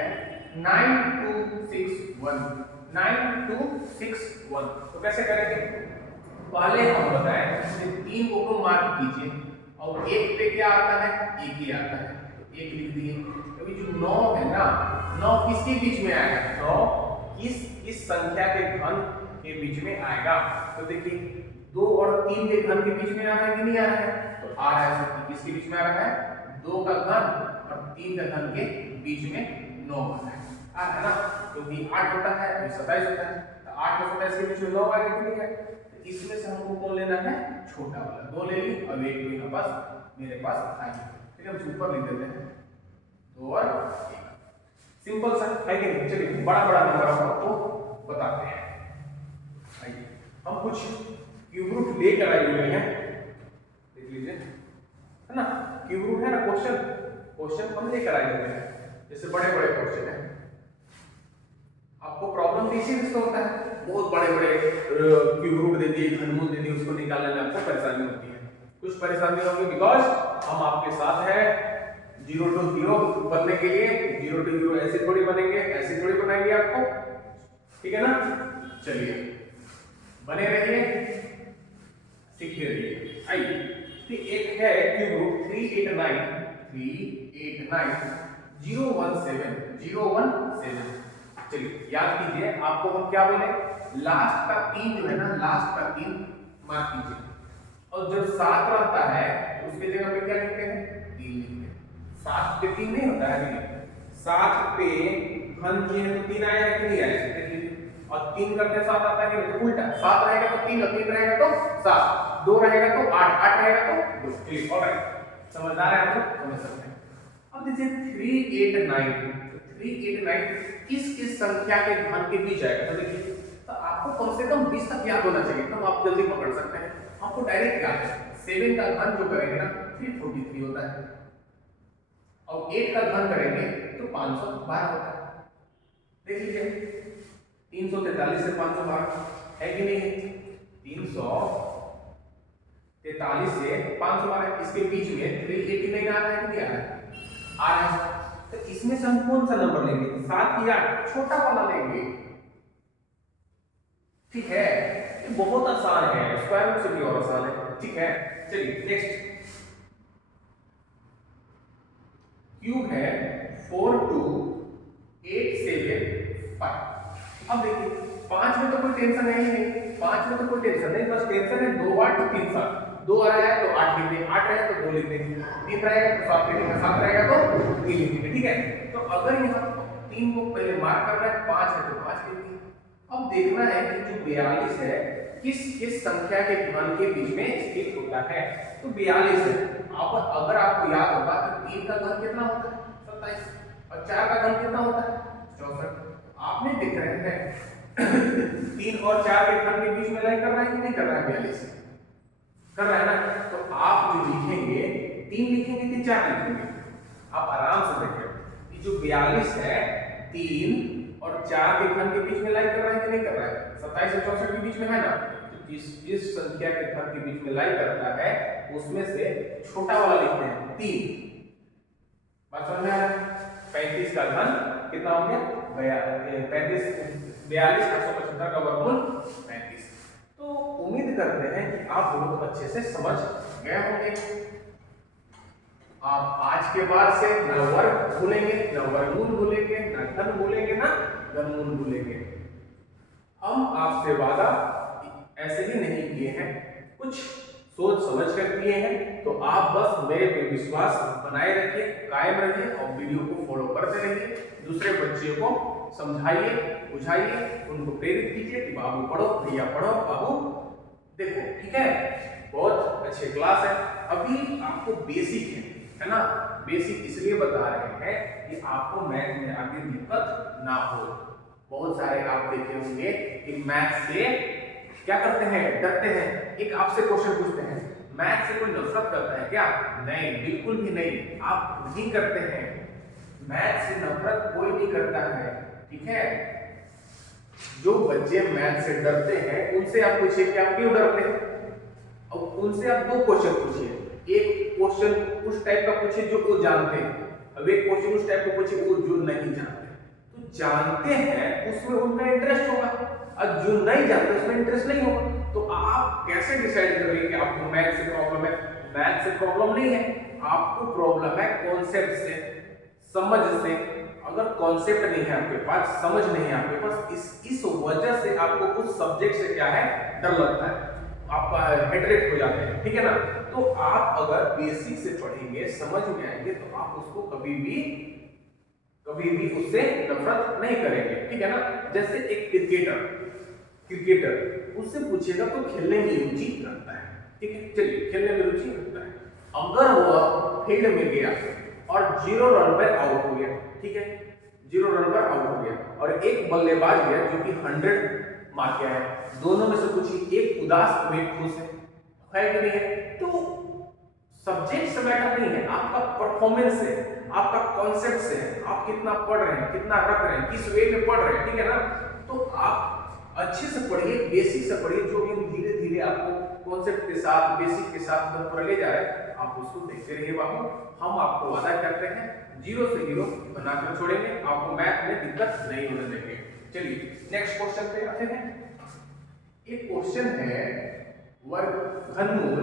9261, 9261 तो कैसे करेंगे? पहले हम बताएं कि 3 को मार्क कीजिए, और 1 पे क्या आता है? 1 ही आता है, तो 1 लिख दिए। अभी जो 9 है ना, 9 किसके बीच में आएगा? 9 किस संख्या के घन के बीच में आएगा? तो देखिए 2 और 3 के घन के बीच में आ रहा है कि नहीं आ रहा है? तो आ रहा है सर। किसके बीच में आ रहा है? 2 का घन और 3 का घन के बीच में 9 आ रहा है। आ रहा है ना, क्योंकि 8 होता है तो 27 होता है, तो 8 और 27 के बीच में 9 आएगा कि नहीं आएगा? तो इसमें से हमको कौन लेना है? छोटा वाला। 2 ले ली, अब 1 मेरे पास आएगा। ठीक है, हम ऊपर लिख देते हैं 2 और 1। सिंपल सा है कि नहीं? चलिए बड़ा बड़ा नंबर हम आपको बताते हैं। आइए हम कुछ क्यूब रूट लेकर आए हुए हैं, देख लीजिए, है ना। क्यूब रूट है ना, क्वेश्चन हम लेकर आए हुए हैं। जैसे बड़े बड़े क्वेश्चन है, आपको प्रॉब्लम इसी से होता है। बहुत बड़े बड़े क्यूब रूट दे दिए, घनमूल दे दिए, उसको निकालने में आपको परेशानी होती है। कुछ परेशानी होगी बिकॉज हम आपके साथ हैं। 0 to 0 बनने के लिए 0 to 0 ऐसे थोड़ी बनेंगे, ऐसे थोड़ी बनाएंगे आपको। ठीक है ना, चलिए बने रहिए, सीखते रहिए। आइए, तो एक है क्यूब रूट 389 017। चलिए याद कीजिए, आपको हम क्या बोले? लास्ट का 3 जो है ना, लास्ट का 3 मार्क कीजिए, और जब 7 रहता है तो उसके जगह पे क्या लिखते हैं? 3 लिखते हैं। 7 पे 3 नहीं होता है, नहीं। 7 पे घन किए तो 3 आया है कि नहीं आया? देखिए, और 3 करते 7 आता है कि नहीं? तो उल्टा, 7 रहेगा तो 3, और 3 रहेगा तो 7, 2 रहेगा तो 8, 8 रहेगा तो 2। चलिए ऑलराइट, समझदार है आप लोग, समझ सकते हैं। अब देखिए 389 किस संख्या के घन के बीच आएगा? तो देखिए, तो आपको कम से कम 20 तक याद होना चाहिए, तब आप जल्दी पकड़ सकते हैं। आपको डायरेक्ट याद है, 7 का घन जो करेंगे ना 343 होता है, और 8 का घन करेंगे तो 512 होता है। देख लीजिए 343 से 512 है कि नहीं है? 343 से 512, इसके बीच में 389 आ रहा है कि नहीं आ रहा है? आ रहा है। तो इसमें से हम कौन सा नंबर लेंगे, 7 या 8? छोटा वाला लेंगे, ठीक है। ये बहुत आसान है, स्क्वायर रूट से भी और आसान है, ठीक है। चलिए नेक्स्ट क्यूब है 42875। अब देखिए 5 में तो कोई टेंशन है ही नहीं, 5 में तो कोई टेंशन नहीं, बस टेंशन है 2 8 3 7। 2 आ रहा है तो 8 लिख देंगे, 8 रहेगा तो 2 लिख देंगे, 3 रहेगा तो 7 लिख देंगे, 7 रहेगा तो 3 लिख देंगे, ठीक है। तो अगर यहाँ 3 को पहले मार्क करना है, 5 है तो 5 लिख देंगे। अब देखना है कि जो 42 है किस किस संख्या के घन के बीच में स्थित होता है। तो 42 है, अब अगर आपको याद होगा तो 3 का घन कितना होता है? 27, और 4 का घन कितना होता है? 64। आपने देख रहे हैं 3 और 4 के घन के बीच में लाइन कर रहा है कि नहीं कर रहा है? 42 कर रहा है ना। तो आप जो लिखेंगे 3 लिखेंगे कि 4 लिखेंगे? आप आराम से देखिए, ये जो 42 है 3 और 4 के घन के बीच में लाइन कर रहा है कि नहीं कर रहा है? 27 और 64 के बीच में है ना। तो जिस संख्या के घन के बीच में लाइन करता है उसमें से छोटा वाला लिखते हैं 3। बात समझ में आ रहा है? 35 का घन कितना हो गया? 42 875 का वर्गमूल 35। तो उम्मीद करते हैं कि आप बहुत अच्छे से समझ गए होंगे। आप आज के बाद से न वर्ग भूलेंगे, न वर्गमूल भूलेंगे, न घन भूलेंगे, ना घनमूल भूलेंगे। हम आपसे वादा ऐसे ही नहीं किए हैं, कुछ सोच समझ कर किए हैं। तो आप बस मेरे पे विश्वास बनाए रखिए, कायम रहिए और वीडियो को फॉलो करते रहिए। दूसरे बच्चों को समझाइए, बुझाइए, उनको प्रेरित कीजिए कि बाबू पढ़ो, भैया पढ़ो, बाबू देखो, ठीक है। बहुत अच्छे क्लास है, अभी आपको बेसिक है ना। बेसिक इसलिए बता रहे हैं कि आपको मैथ में आगे दिक्कत ना हो। बहुत सारे आप देखे होंगे कि मैथ से क्या करते हैं, डरते हैं। एक आपसे क्वेश्चन पूछते हैं, मैथ से कोई नफरत करता है क्या? नहीं, बिल्कुल भी नहीं, आप नहीं करते हैं। मैथ से नफरत कोई नहीं करता है, ठीक है। जो बच्चे मैथ से डरते हैं उनसे आप पूछिए कि आप क्यों डरते हैं, और उनसे आप 2 क्वेश्चन पूछिए। एक क्वेश्चन उस टाइप का पूछिए जो वो जानते हैं, अब एक क्वेश्चन उस टाइप का पूछिए वो जो नहीं जानते। तो जानते हैं उसमें उनका इंटरेस्ट होगा, और जो नहीं जानते उसमें इंटरेस्ट नहीं होगा। तो आप कैसे डिसाइड करेंगे कि आपको मैथ से प्रॉब्लम है? मैथ से प्रॉब्लम नहीं है, आपको प्रॉब्लम है कॉन्सेप्ट से, समझ से। अगर कॉन्सेप्ट नहीं है आपके पास, समझ नहीं है आपके पास, इस वजह से आपको उस सब्जेक्ट से क्या है, डर लगता है, आपका हेटरेट हो जाते हैं, ठीक है ना। तो आप अगर बेसिक से पढ़ेंगे, समझ में आएंगे, तो आप उसको कभी भी उससे नफरत नहीं करेंगे, ठीक है ना। जैसे एक क्रिकेटर उससे पूछेगा तो खेलने में रुचि रखता है, ठीक है। चलिए, खेलने में रुचि रखता है। अगर वो फील्ड में गया और 0 रन पर आउट हो गया, ठीक है, 0 रन पर आउट हो गया, और एक बल्लेबाज गया जो कि 100 मार के आया, दोनों में से पूछिए एक उदास में खुश है कि नहीं है? तो सब्जेक्ट से मैटर नहीं है, आपका परफॉर्मेंस है, आपका कॉन्सेप्ट से है, आप कितना पढ़ रहे हैं, कितना रख रहे हैं, किस वे में पढ़ रहे हैं, ठीक है ना। तो आप अच्छे से पढ़िए, बेसिक से पढ़िए, जो भी धीरे धीरे आपको कॉन्सेप्ट के साथ, बेसिक के साथ पर ले जा रहे हैं, आप उसको देखते रहिए बाबू। हम आपको वादा करते हैं 0 से हीरो बनाकर छोड़ेंगे, आपको मैथ में दिक्कत नहीं होने देंगे। चलिए नेक्स्ट क्वेश्चन पे आते हैं। एक क्वेश्चन है वर्ग घनमूल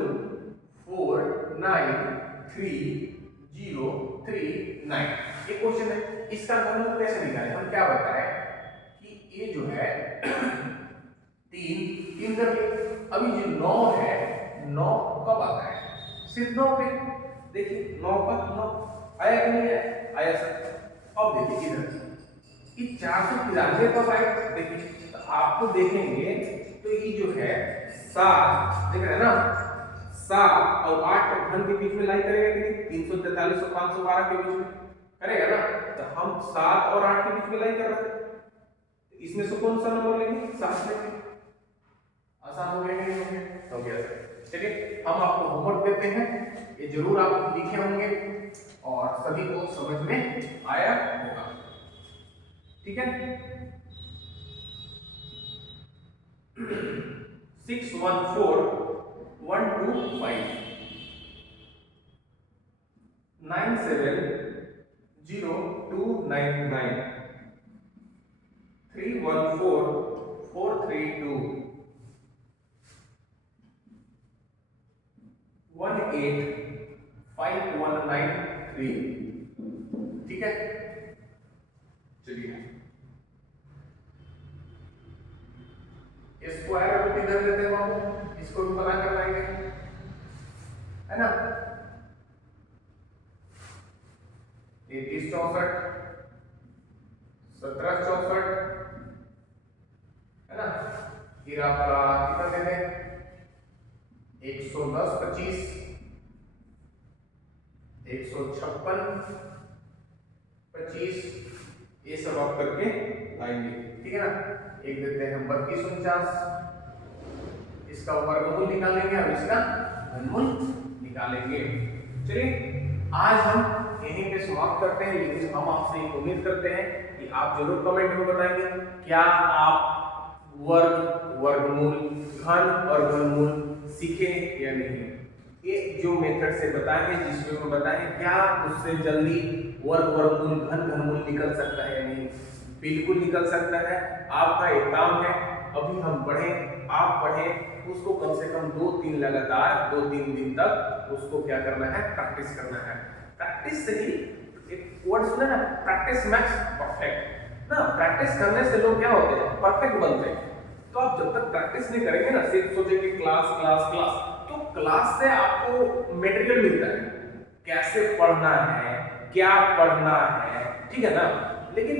4930339। ये क्वेश्चन है, इसका घनमूल कैसे निकालें? हम क्या बताएं कि ये जो है 3 कर लिए। अभी जो 9 है, 9 कब आता है? सिर्फ 9 पे। देखिए 9 का 9 आया कि नहीं आया सर? अब देखिए इधर कि 493 कब आएगा? देखिए तो आपको देखेंगे तो ये जो है 7, देख रहे हैं ना, 7 और 8 का घन के बीच में लाइन करेगा कि नहीं? 343 और 512 के बीच में करेगा ना। तो हम 7 और 8 के बीच में लाइन कर रहे हैं, इसमें से कौन सा नंबर लेंगे? 7 लेंगे। आसान हो गया कि नहीं हो गया? चलिए हम आपको होमवर्क देते हैं, ये जरूर आप लिखे होंगे और सभी को समझ में आया होगा। ठीक है। 614,125 970,299 314,432 185,193। ठीक है, चलिए स्क्वायर रूट इधर देते हैं बाबू, इसको भी बना कर लाएंगे, है ना। 3364 1764, है ना। फिर आपका कितना दे दें, 110 25 156 25, ये सब आप करके लाएंगे, ठीक है ना। एक देते हैं 3249, इसका वर्गमूल निकालेंगे और इसका घनमूल निकालेंगे। चलिए आज हम यहीं पे समाप्त करते हैं, लेकिन हम आपसे एक उम्मीद करते हैं कि आप जरूर कमेंट में बताएंगे क्या आप वर्ग, वर्गमूल, घन और घनमूल सीखे या नहीं। ये जो मेथड से बताएंगे, जिसमें हम बताएं क्या उससे जल्दी वर्ग, वर्गमूल, घन, घनमूल निकल सकता है या नहीं। बिल्कुल निकल सकता है। आपका एक काम है, अभी हम पढ़ें, आप पढ़ें, उसको कम से कम 2-3 लगातार 2-3 दिन तक उसको क्या करना है, प्रैक्टिस करना है। प्रैक्टिस से ही एक वर्ड सुना ना, प्रैक्टिस मैक्स परफेक्ट ना। प्रैक्टिस करने से लोग क्या होते हैं, परफेक्ट बनते हैं। तो आप जब तक प्रैक्टिस नहीं करेंगे ना, सिर्फ सोचेंगे क्लास क्लास क्लास, तो क्लास से आपको मटेरियल मिलता है कैसे पढ़ना है, क्या पढ़ना है, ठीक है ना। लेकिन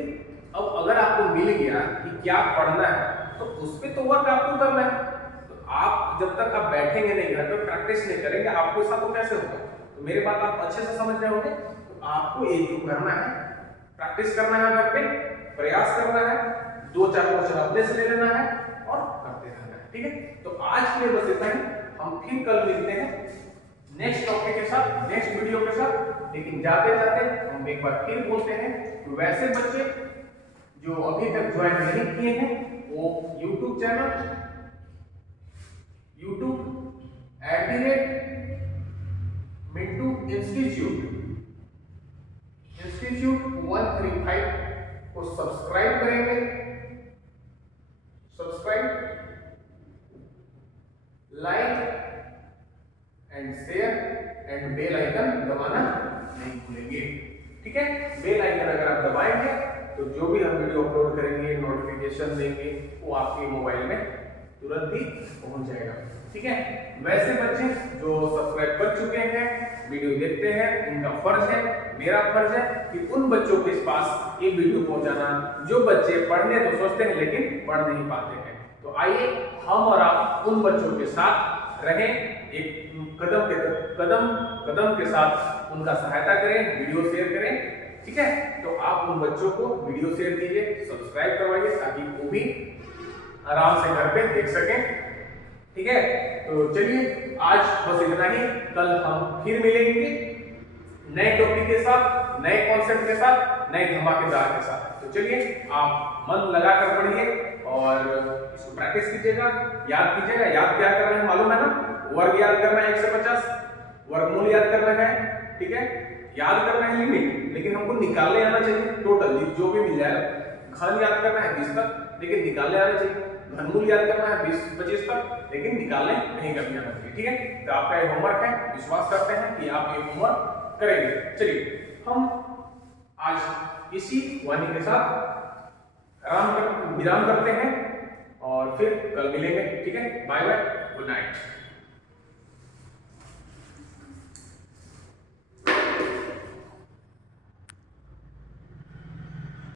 अब अगर आपको मिल गया कि क्या पढ़ना है, तो उस पे तो वर्क आपको करना है। तो आप जब तक आप बैठेंगे नहीं, घर पे प्रैक्टिस नहीं करेंगे, आपको साथ वो कैसे होगा। तो मेरी बात आप अच्छे से समझ रहे होंगे। तो आपको ये जो करना है, प्रैक्टिस करना है, घर पे प्रयास करना है, 2-4 क्वेश्चन अपने से ले लेना है और करते रहना है, ठीक है। तो आज के लिए बस इतना ही, हम फिर कल मिलते हैं नेक्स्ट टॉपिक के साथ, नेक्स्ट वीडियो के साथ। लेकिन जाते जाते हम एक बार फिर बोलते हैं, वैसे बच्चे जो अभी तक ज्वाइन नहीं किए हैं, वो YouTube channel YouTube @Mintu Institute 135 को सब्सक्राइब करेंगे, subscribe, like and share and bell icon दबाना नहीं भूलेंगे, ठीक है। बेल आइकन अगर आप दबाएंगे तो जो भी हम वीडियो अपलोड करेंगे, नोटिफिकेशन देंगे, वो आपके मोबाइल में तुरंत ही पहुंच जाएगा, ठीक है। वैसे बच्चे जो सब्सक्राइब कर चुके हैं, वीडियो देखते हैं, उनका फर्ज है, मेरा फर्ज है कि उन बच्चों के पास ये वीडियो पहुंचाना जो बच्चे पढ़ने तो सोचते हैं लेकिन पढ़ नहीं पाते हैं। तो आइए हम और आप उन बच्चों के साथ रहें, एक कदम के साथ उनका सहायता करें, वीडियो शेयर करें, ठीक है। तो आप उन बच्चों को वीडियो शेयर कीजिए, सब्सक्राइब करवाइए, ताकि वो भी आराम से घर पे देख सकें, ठीक है। तो चलिए आज बस इतना ही, कल हम फिर मिलेंगे नए टॉपिक के साथ, नए कॉन्सेप्ट के साथ, नए धमाकेदार के साथ। तो चलिए आप मन लगाकर पढ़िए और इसको प्रैक्टिस कीजिएगा, याद कीजिएगा। याद क्या करना है मालूम है ना, वर्ग याद करना है 1 से 50, वर्गमूल याद करना है, ठीक है। याद करना है लिमिट, लेकिन हमको निकालने आना चाहिए टोटल जो भी मिल जाएगा। घन याद करना है 20 तक, लेकिन निकालने आना चाहिए। घनमूल याद करना है 20-25 तक, लेकिन निकालने नहीं करने आना चाहिए, ठीक है। तो आपका ये होमवर्क है, विश्वास करते हैं कि आप ये होमवर्क करेंगे। चलिए हम आज इसी वाणी के साथ विराम करते हैं और फिर कल मिलेंगे, ठीक है। Bye bye, good night.